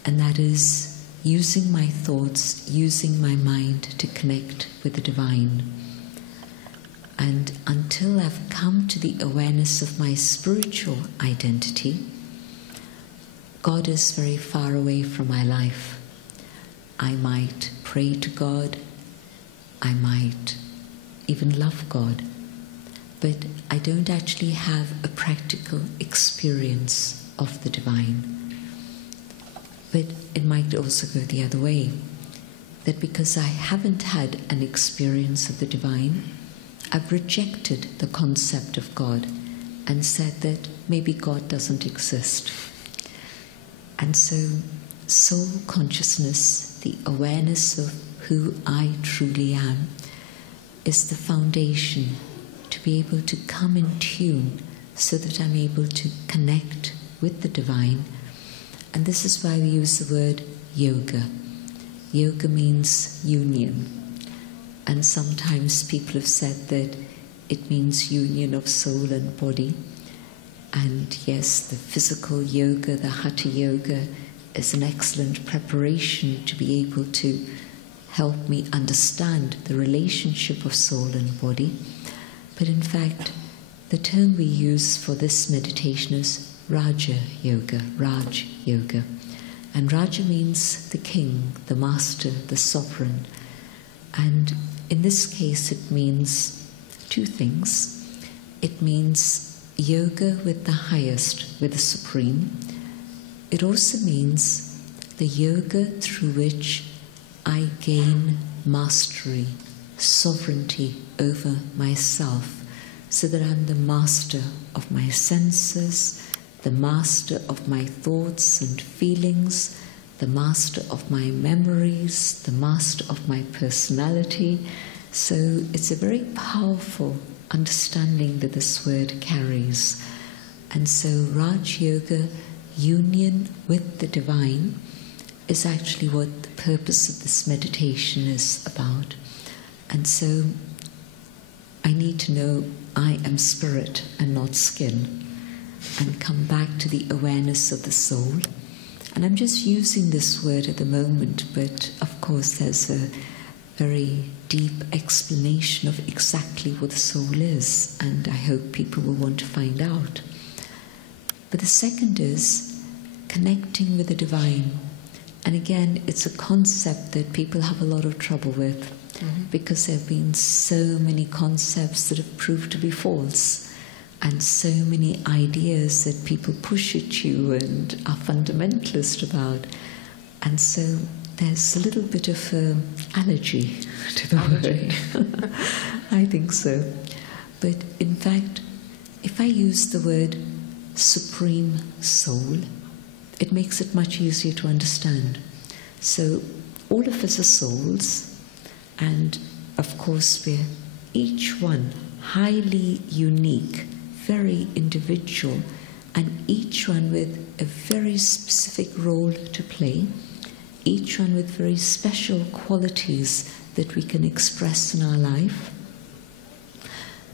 and that is using my thoughts, using my mind to connect with the divine. And until I've come to the awareness of my spiritual identity, God is very far away from my life. I might pray to God, I might even love God, but I don't actually have a practical experience of the divine. But it might also go the other way, that because I haven't had an experience of the divine, I've rejected the concept of God and said that maybe God doesn't exist. And so soul consciousness, the awareness of who I truly am, is the foundation to be able to come in tune so that I'm able to connect with the divine. And this is why we use the word yoga. Yoga means union. And sometimes people have said that it means union of soul and body. And yes, the physical yoga, the hatha yoga, is an excellent preparation to be able to help me understand the relationship of soul and body. But in fact, the term we use for this meditation is Raja Yoga, Raj Yoga. And Raja means the king, the master, the sovereign. And in this case, it means two things. It means yoga with the highest, with the supreme. It also means the yoga through which I gain mastery, sovereignty over myself, so that I'm the master of my senses, the master of my thoughts and feelings, the master of my memories, the master of my personality. So it's a very powerful understanding that this word carries. And so Raj Yoga, union with the divine, is actually what the purpose of this meditation is about. And so I need to know I am spirit and not skin, and come back to the awareness of the soul. And I'm just using this word at the moment, but of course there's a very deep explanation of exactly what the soul is, and I hope people will want to find out. But the second is connecting with the divine. And again, it's a concept that people have a lot of trouble with, because there have been so many concepts that have proved to be false, and so many ideas that people push at you and are fundamentalist about. And so there's a little bit of allergy to the word. I think so. But in fact, if I use the word supreme soul, it makes it much easier to understand. So all of us are souls, and of course we're each one highly unique, very individual, and each one with a very specific role to play, each one with very special qualities that we can express in our life.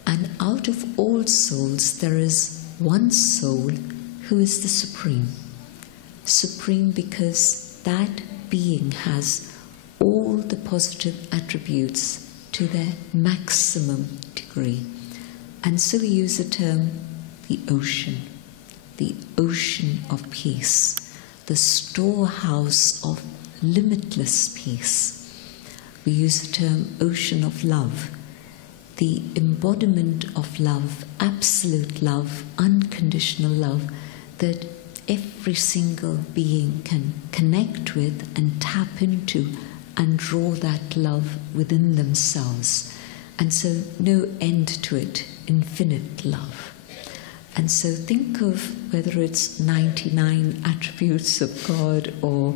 And out of all souls, there is one soul who is the supreme. Supreme because that being has all the positive attributes to their maximum degree. And so we use the term the ocean of peace, the storehouse of limitless peace. We use the term ocean of love, the embodiment of love, absolute love, unconditional love, that every single being can connect with and tap into and draw that love within themselves. And so no end to it, infinite love. And so think of whether it's 99 attributes of God or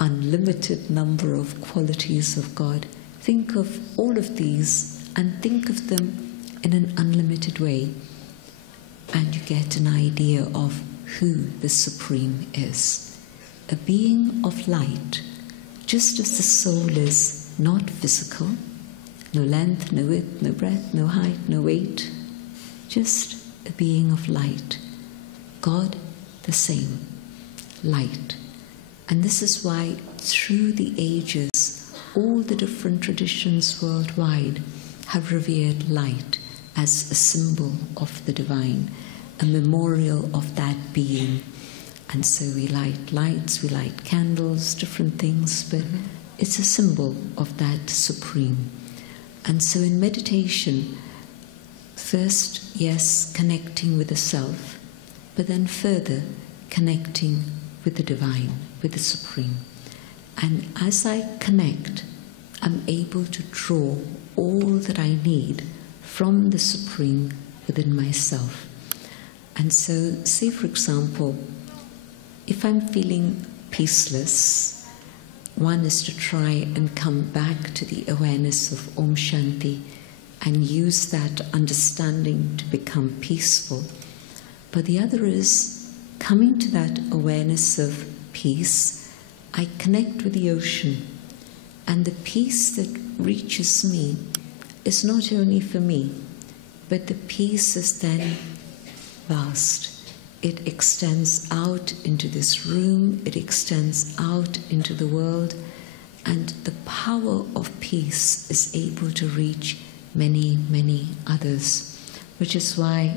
unlimited number of qualities of God. Think of all of these and think of them in an unlimited way. And you get an idea of who the Supreme is. A being of light, just as the soul is not physical, no length, no width, no breadth, no height, no weight, just a being of light. God, the same, light. And this is why through the ages, all the different traditions worldwide have revered light as a symbol of the divine, a memorial of that being. And so we light lights, we light candles, different things, but it's a symbol of that Supreme. And so in meditation, first, yes, connecting with the self, but then further connecting with the divine, with the Supreme. And as I connect, I'm able to draw all that I need from the Supreme within myself. And so, say for example, if I'm feeling peaceless, one is to try and come back to the awareness of Om Shanti and use that understanding to become peaceful. But the other is coming to that awareness of peace. I connect with the ocean, and the peace that reaches me is not only for me, but the peace is then vast. It extends out into this room, it extends out into the world, and the power of peace is able to reach many, many others, which is why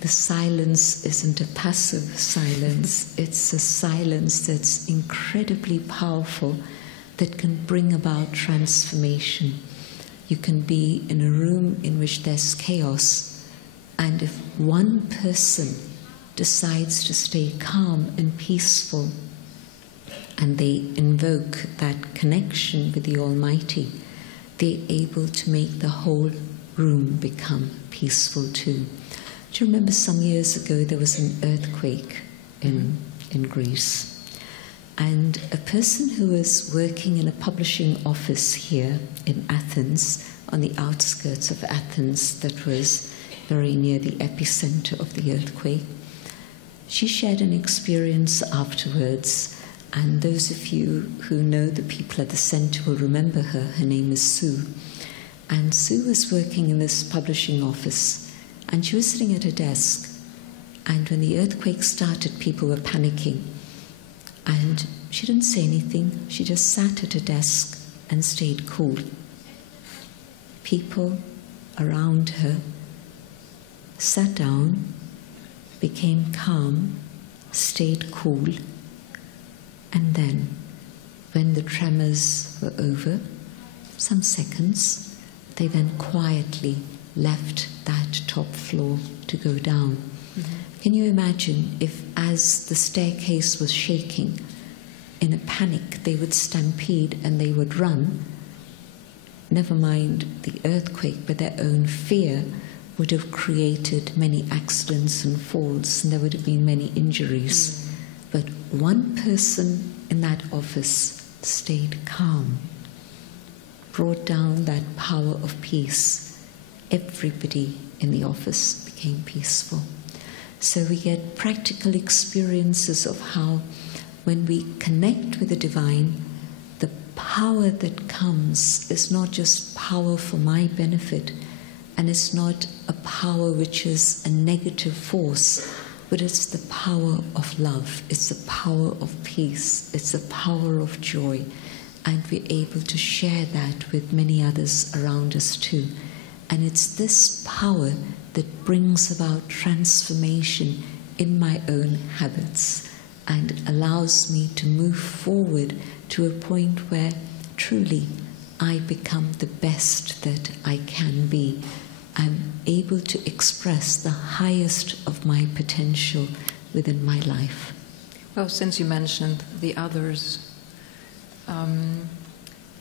the silence isn't a passive silence. It's a silence that's incredibly powerful, that can bring about transformation. You can be in a room in which there's chaos, and if one person decides to stay calm and peaceful, and they invoke that connection with the Almighty, they're able to make the whole room become peaceful too. Do you remember some years ago there was an earthquake in Greece? And a person who was working in a publishing office here in Athens, on the outskirts of Athens, that was very near the epicenter of the earthquake, she shared an experience afterwards. And those of you who know the people at the center will remember her. Her name is Sue. And Sue was working in this publishing office, and she was sitting at her desk. And when the earthquake started, people were panicking. And she didn't say anything. She just sat at her desk and stayed cool. People around her sat down, became calm, stayed cool. And then, when the tremors were over, some seconds, they then quietly left that top floor to go down. Mm-hmm. Can you imagine if, as the staircase was shaking, in a panic they would stampede and they would run? Never mind the earthquake, but their own fear would have created many accidents and falls, and there would have been many injuries. Mm-hmm. But one person in that office stayed calm, brought down that power of peace. Everybody in the office became peaceful. So we get practical experiences of how, when we connect with the divine, the power that comes is not just power for my benefit, and it's not a power which is a negative force, but it's the power of love, it's the power of peace, it's the power of joy, and we're able to share that with many others around us too. And it's this power that brings about transformation in my own habits and allows me to move forward to a point where truly I become the best that I can be. I'm able to express the highest of my potential within my life. Well, since you mentioned the others,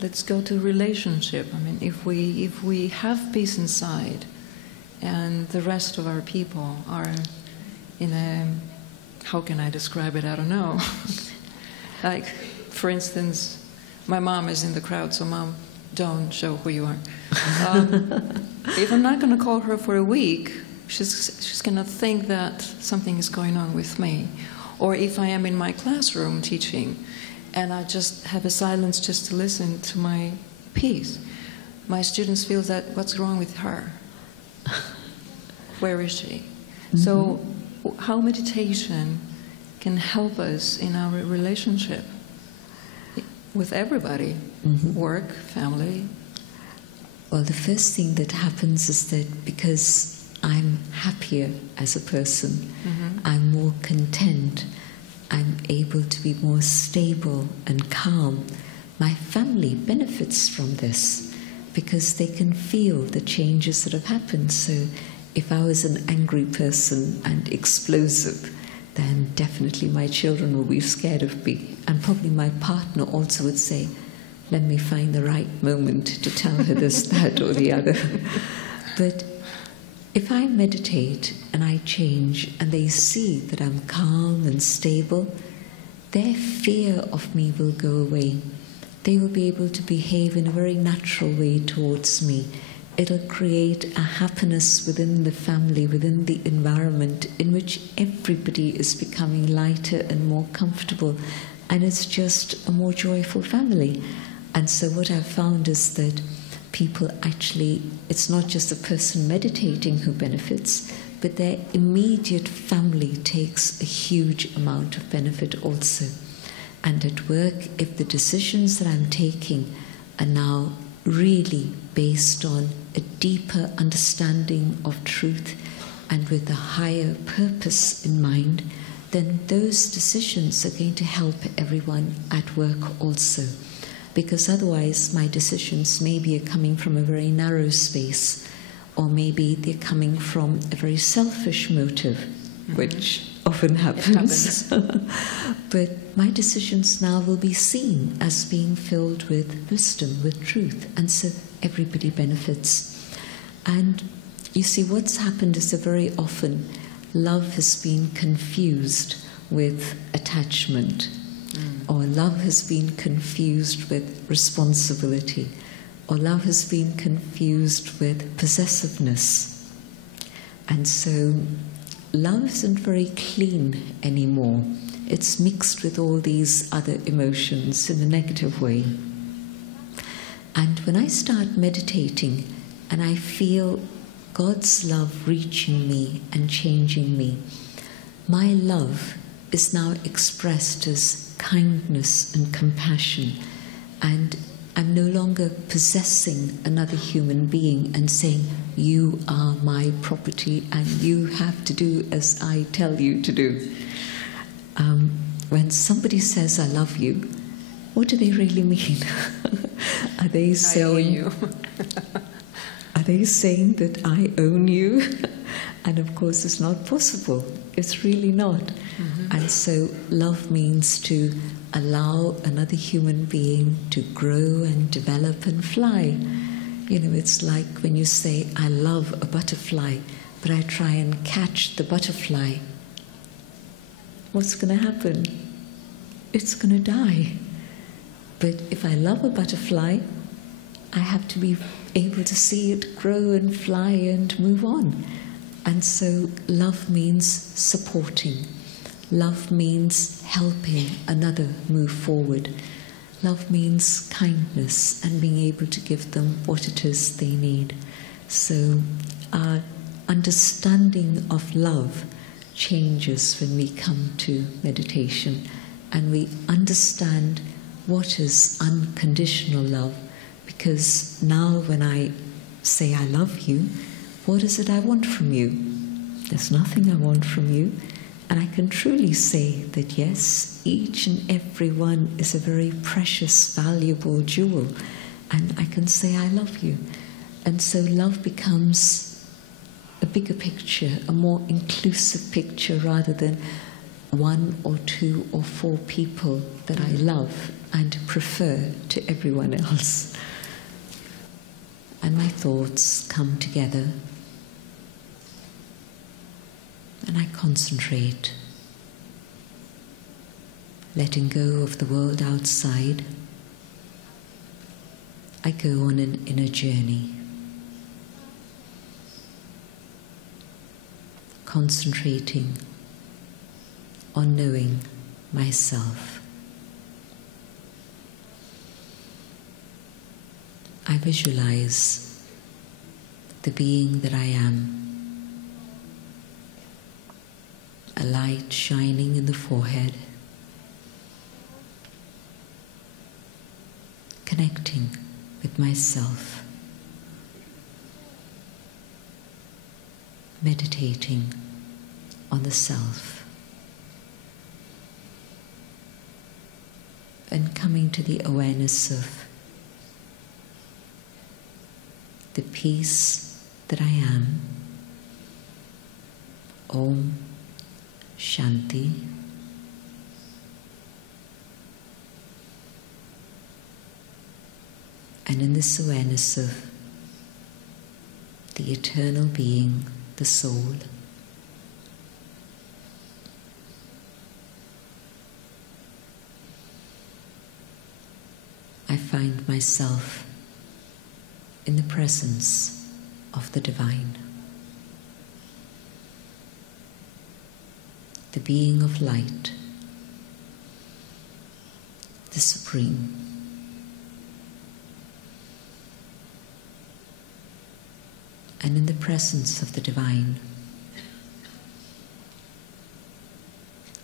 let's go to relationship. I mean, if we have peace inside, and the rest of our people are in a, how can I describe it? I don't know. Like, for instance, my mom is in the crowd, so Mom, don't show who you are. If I'm not going to call her for a week, she's going to think that something is going on with me. Or if I am in my classroom teaching, and I just have a silence just to listen to my piece, my students feel that, what's wrong with her? Where is she? Mm-hmm. So how meditation can help us in our relationship with everybody, mm-hmm. work, family? Well, the first thing that happens is that because I'm happier as a person, mm-hmm. I'm more content, I'm able to be more stable and calm. My family benefits from this because they can feel the changes that have happened. So if I was an angry person and explosive, then definitely my children will be scared of me. And probably my partner also would say, let me find the right moment to tell her this, that, or the other. But if I meditate and I change and they see that I'm calm and stable, their fear of me will go away. They will be able to behave in a very natural way towards me. It'll create a happiness within the family, within the environment in which everybody is becoming lighter and more comfortable, and it's just a more joyful family. And so what I've found is that people actually, it's not just the person meditating who benefits, but their immediate family takes a huge amount of benefit also. And at work, if the decisions that I'm taking are now really based on a deeper understanding of truth and with a higher purpose in mind, then those decisions are going to help everyone at work also. Because otherwise my decisions maybe are coming from a very narrow space, or maybe they're coming from a very selfish motive, mm-hmm. which often happens. But my decisions now will be seen as being filled with wisdom, with truth, and so everybody benefits. And you see, what's happened is that very often love has been confused with attachment. Or love has been confused with responsibility, or love has been confused with possessiveness. And so love isn't very clean anymore. It's mixed with all these other emotions in a negative way. And when I start meditating and I feel God's love reaching me and changing me, my love is now expressed as kindness and compassion, and I'm no longer possessing another human being and saying, you are my property and you have to do as I tell you to do. When somebody says I love you, what do they really mean? Are they saying, I own you. Are they saying that I own you? And of course it's not possible. It's really not. Mm-hmm. And so love means to allow another human being to grow and develop and fly. You know, it's like when you say, I love a butterfly, but I try and catch the butterfly. What's going to happen? It's going to die. But if I love a butterfly, I have to be able to see it grow and fly and move on. And so love means supporting. Love means helping another move forward. Love means kindness and being able to give them what it is they need. So our understanding of love changes when we come to meditation, and we understand what is unconditional love, because now when I say I love you, what is it I want from you? There's nothing I want from you. And I can truly say that yes, each and every one is a very precious, valuable jewel. And I can say I love you. And so love becomes a bigger picture, a more inclusive picture, rather than one or two or four people that I love and prefer to everyone else. And my thoughts come together, and I concentrate, letting go of the world outside. I go on an inner journey, concentrating on knowing myself. I visualize the being that I am, a light shining in the forehead, connecting with myself, meditating on the self, and coming to the awareness of the peace that I am. Om Shanti. And in this awareness of the eternal being, the soul, I find myself in the presence of the divine, the being of light, the supreme. And in the presence of the divine,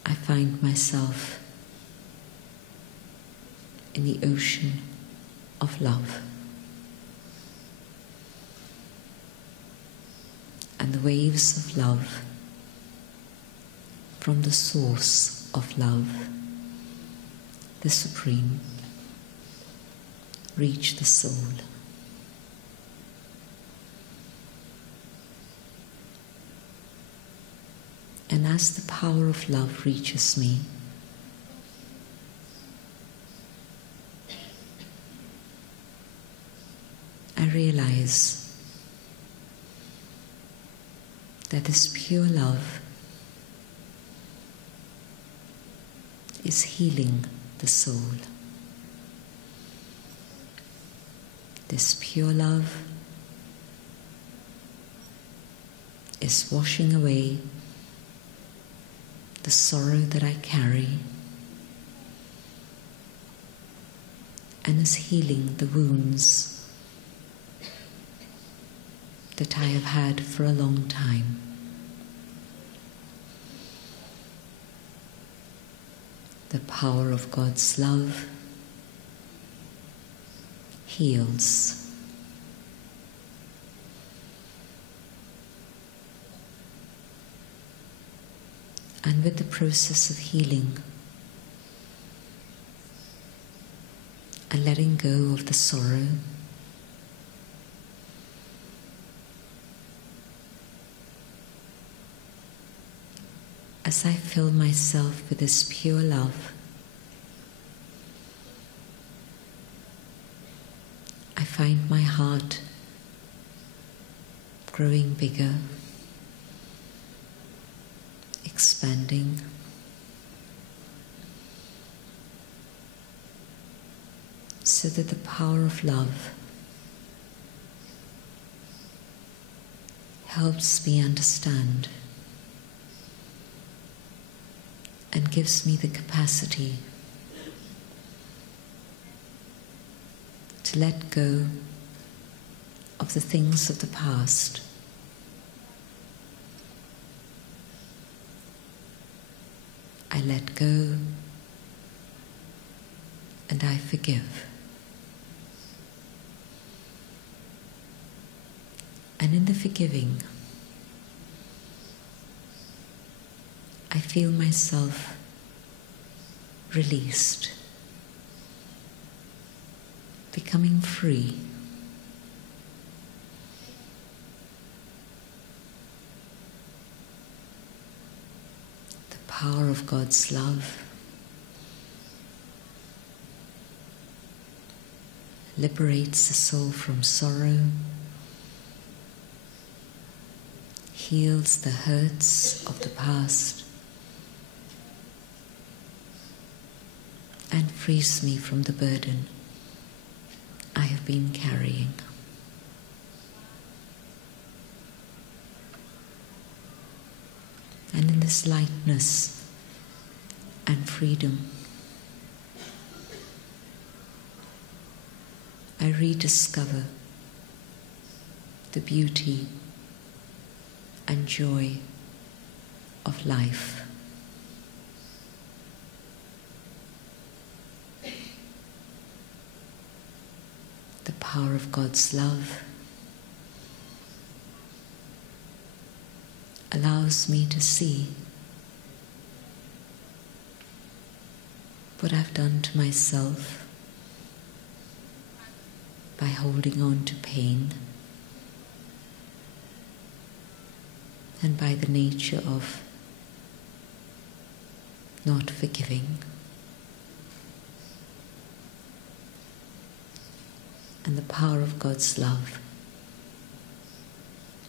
I find myself in the ocean of love. And the waves of love from the source of love, the Supreme, reach the soul. And as the power of love reaches me, I realize that this pure love is healing the soul. This pure love is washing away the sorrow that I carry and is healing the wounds that I have had for a long time. The power of God's love heals. And with the process of healing and letting go of the sorrow, as I fill myself with this pure love, I find my heart growing bigger, expanding, so that the power of love helps me understand and gives me the capacity to let go of the things of the past. I let go and I forgive. And in the forgiving, I feel myself released, becoming free. The power of God's love liberates the soul from sorrow, heals the hurts of the past, and frees me from the burden I have been carrying. And in this lightness and freedom, I rediscover the beauty and joy of life. The power of God's love allows me to see what I've done to myself by holding on to pain, and by the nature of not forgiving. And the power of God's love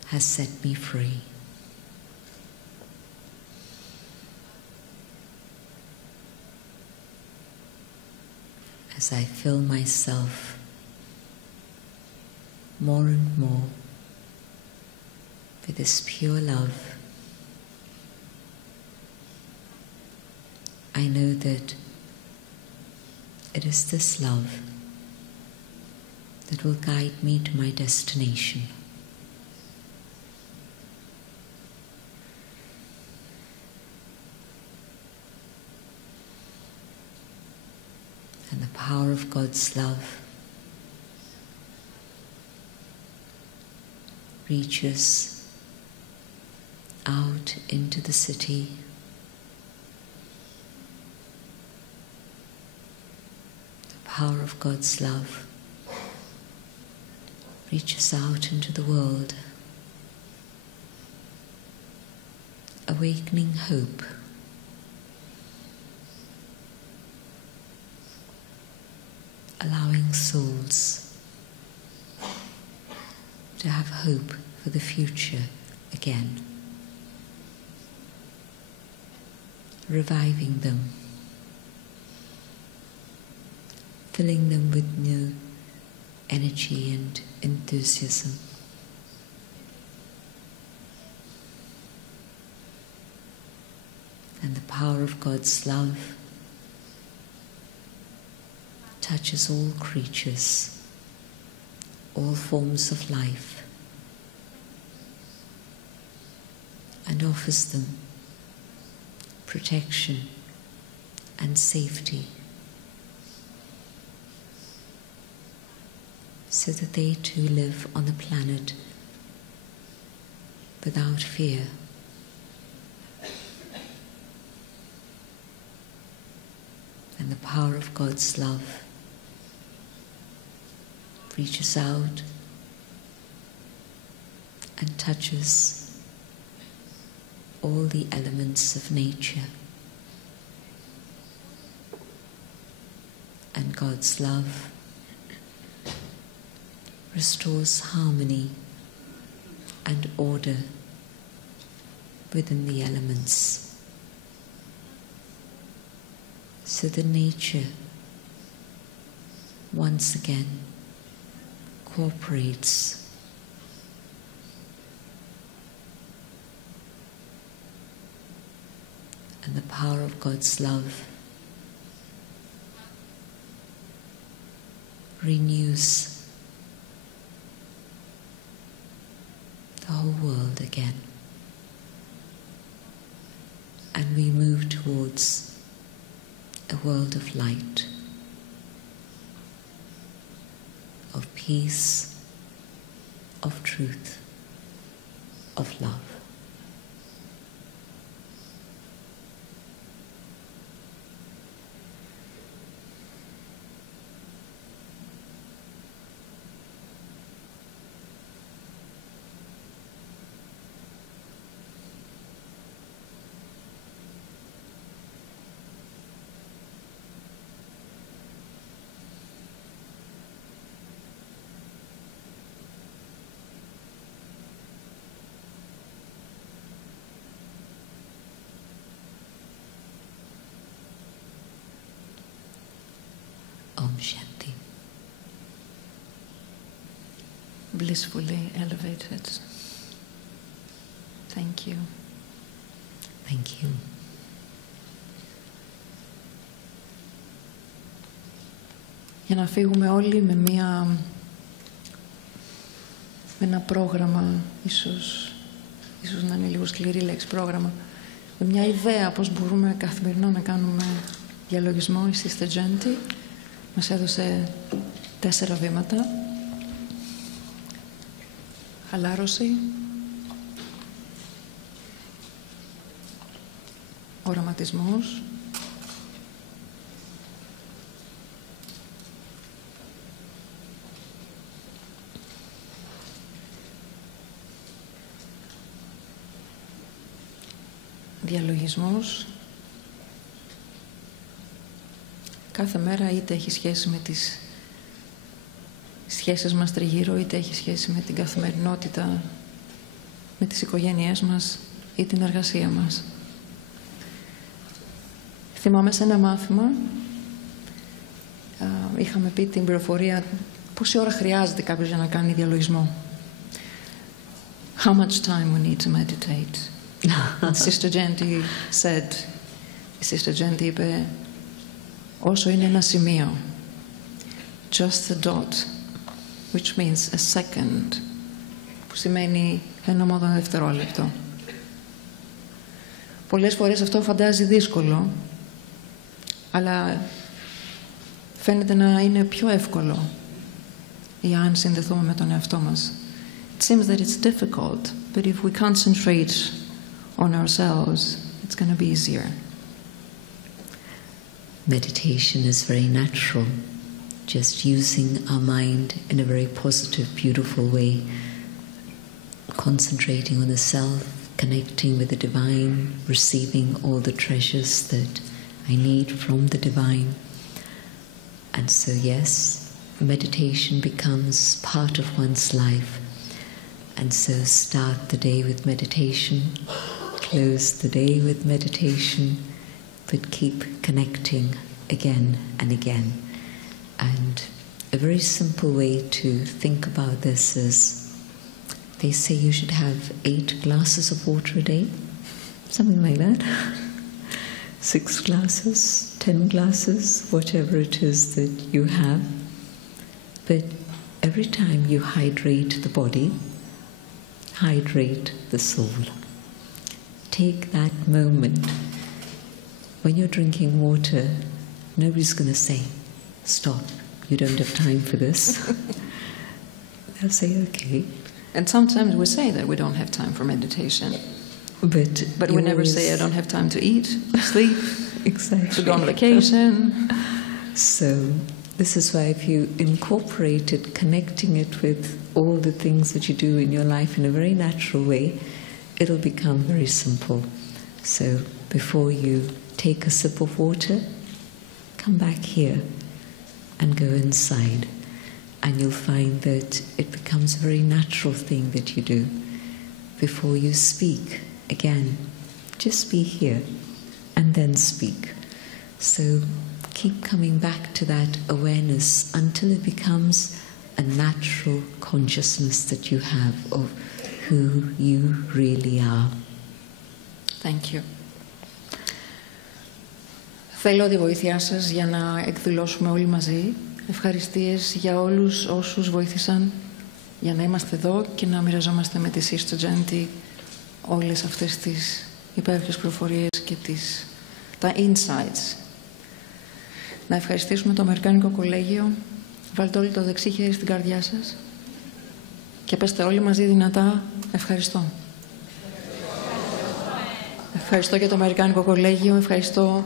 has set me free. As I fill myself more and more with this pure love, I know that it is this love that will guide me to my destination. And the power of God's love reaches out into the city, the power of God's love reaches out into the world, awakening hope, allowing souls to have hope for the future again, reviving them, filling them with new energy and enthusiasm. And the power of God's love touches all creatures, all forms of life, and offers them protection and safety, so that they too live on the planet without fear. And the power of God's love reaches out and touches all the elements of nature. And God's love restores harmony and order within the elements, so that nature once again cooperates. And the power of God's love renews the whole world again. And we move towards a world of light, of peace, of truth, of love. blissfully elevated. Thank you. Thank you. Για να φύγουμε όλοι με ένα πρόγραμμα, ίσως να είναι λίγο σκληρή λέξη πρόγραμμα, με μια ιδέα πώς μπορούμε καθημερινά να κάνουμε διαλογισμό. Η Sister Jayanti μας έδωσε 4 βήματα. Χαλάρωση, οραματισμός, διαλογισμός. Κάθε μέρα είτε έχει σχέση με τις σχέσεις μας τριγύρω, είτε έχει σχέση με την καθημερινότητα, με τις οικογένειές μας ή την εργασία μας. Θυμάμαι σε ένα μάθημα, είχαμε πει την πληροφορία πόση ώρα χρειάζεται κάποιος για να κάνει διαλογισμό. How much time we need to meditate. Sister Jayanti said, Sister Jayanti είπε, όσο είναι ένα σημείο, just a dot, which means a second, που σημαίνει ένα μόνο δευτερόλεπτο. Πολλές φορές αυτό φαντάζει δύσκολο, αλλά φαίνεται να είναι πιο εύκολο εάν συνδεθούμε με τον εαυτό μας. It seems that it's difficult, but if we concentrate on ourselves, it's going to be easier. Meditation is very natural, just using our mind in a very positive, beautiful way, concentrating on the self, connecting with the divine, receiving all the treasures that I need from the divine. And so, yes, meditation becomes part of one's life. And so start the day with meditation, close the day with meditation, but keep connecting again and again. And a very simple way to think about this is, they say you should have 8 glasses of water a day, something like that. 6 glasses, 10 glasses, whatever it is that you have. But every time you hydrate the body, hydrate the soul. Take that moment. When you're drinking water, nobody's going to say, stop, you don't have time for this. They'll say, okay. And sometimes we say that we don't have time for meditation. But we never say, I don't have time to eat, sleep, exactly, to go on vacation. So this is why if you incorporate it, connecting it with all the things that you do in your life in a very natural way, it'll become very simple. So before you take a sip of water, come back here and go inside. And you'll find that it becomes a very natural thing that you do. Before you speak, again, just be here and then speak. So keep coming back to that awareness until it becomes a natural consciousness that you have of who you really are. Thank you. Θέλω τη βοήθειά σας για να εκδηλώσουμε όλοι μαζί ευχαριστίες για όλους όσους βοήθησαν για να είμαστε εδώ και να μοιραζόμαστε με τη Sister Jayanti όλες αυτές τις υπέροχες πληροφορίες και τα insights. Να ευχαριστήσουμε το Αμερικάνικο Κολλέγιο. Βάλτε όλοι το δεξί χέρι στην καρδιά σας και πέστε όλοι μαζί δυνατά ευχαριστώ. Ευχαριστώ για το Αμερικάνικο Κολλέγιο, ευχαριστώ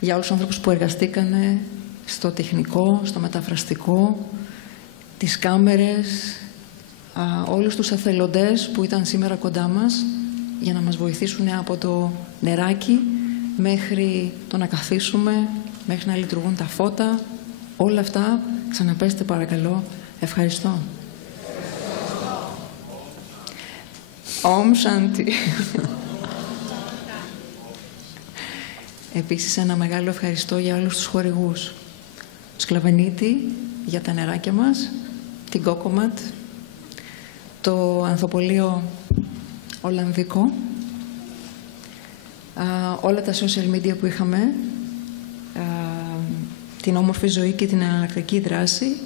για όλους τους ανθρώπους που εργαστήκανε στο τεχνικό, στο μεταφραστικό, τις κάμερες, όλους τους εθελοντές που ήταν σήμερα κοντά μας για να μας βοηθήσουν από το νεράκι μέχρι το να καθίσουμε, μέχρι να λειτουργούν τα φώτα. Όλα αυτά, ξαναπέστε παρακαλώ, ευχαριστώ. Om Shanti. Επίσης ένα μεγάλο ευχαριστώ για όλους τους χορηγούς. Σκλαβενίτη για τα νεράκια μας, την Κόκοματ, στο ανθοπολείο Ολλανδικό. Όλα τα social media που είχαμε, την όμορφη ζωή και την εναλλακτική δράση,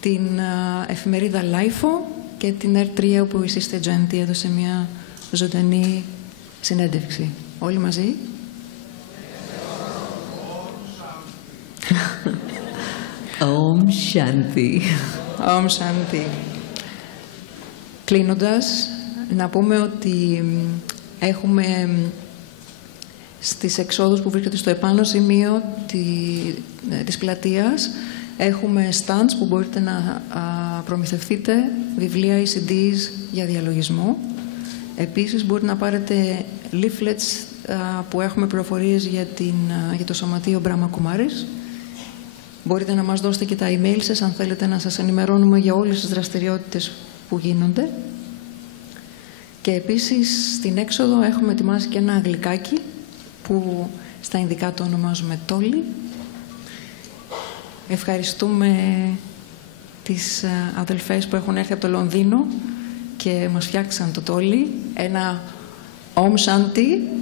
την εφημερίδα Lifeo και την R3 όπου η Sister Jayanti έδωσε μια ζωντανή συνέντευξη. Όλοι μαζί. Om Shanti. Om Shanti. Κλείνοντας, να πούμε ότι έχουμε στις εξόδους που βρίσκεται στο επάνω σημείο της πλατείας, έχουμε stands που μπορείτε να προμηθευτείτε βιβλία ή CDs για διαλογισμό. Επίσης μπορείτε να πάρετε leaflets που έχουμε πληροφορίες για το σωματείο Brahma Kumaris. Μπορείτε να μας δώσετε και τα email σας αν θέλετε να σας ενημερώνουμε για όλες τις δραστηριότητες που γίνονται. Και επίσης στην έξοδο έχουμε ετοιμάσει και ένα γλυκάκι που στα Ινδικά το ονομάζουμε τόλι. Ευχαριστούμε τις αδελφές που έχουν έρθει από το Λονδίνο και μας φτιάξαν το τόλι. Ένα Om Shanti.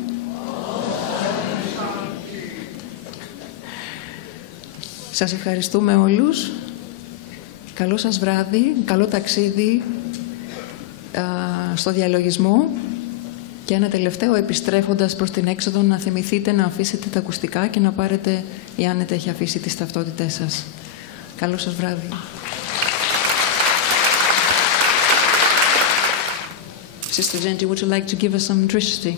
Σας ευχαριστούμε όλους. Καλό σας βράδυ, καλό ταξίδι στο διαλογισμό. Και ένα τελευταίο, επιστρέφοντας προς την έξοδο, να θυμηθείτε να αφήσετε τα ακουστικά και να πάρετε, η Άνετα έχει αφήσει τις ταυτότητές σας. Καλό σας βράδυ. Sister Jayanti, would you like to give us some Trishti?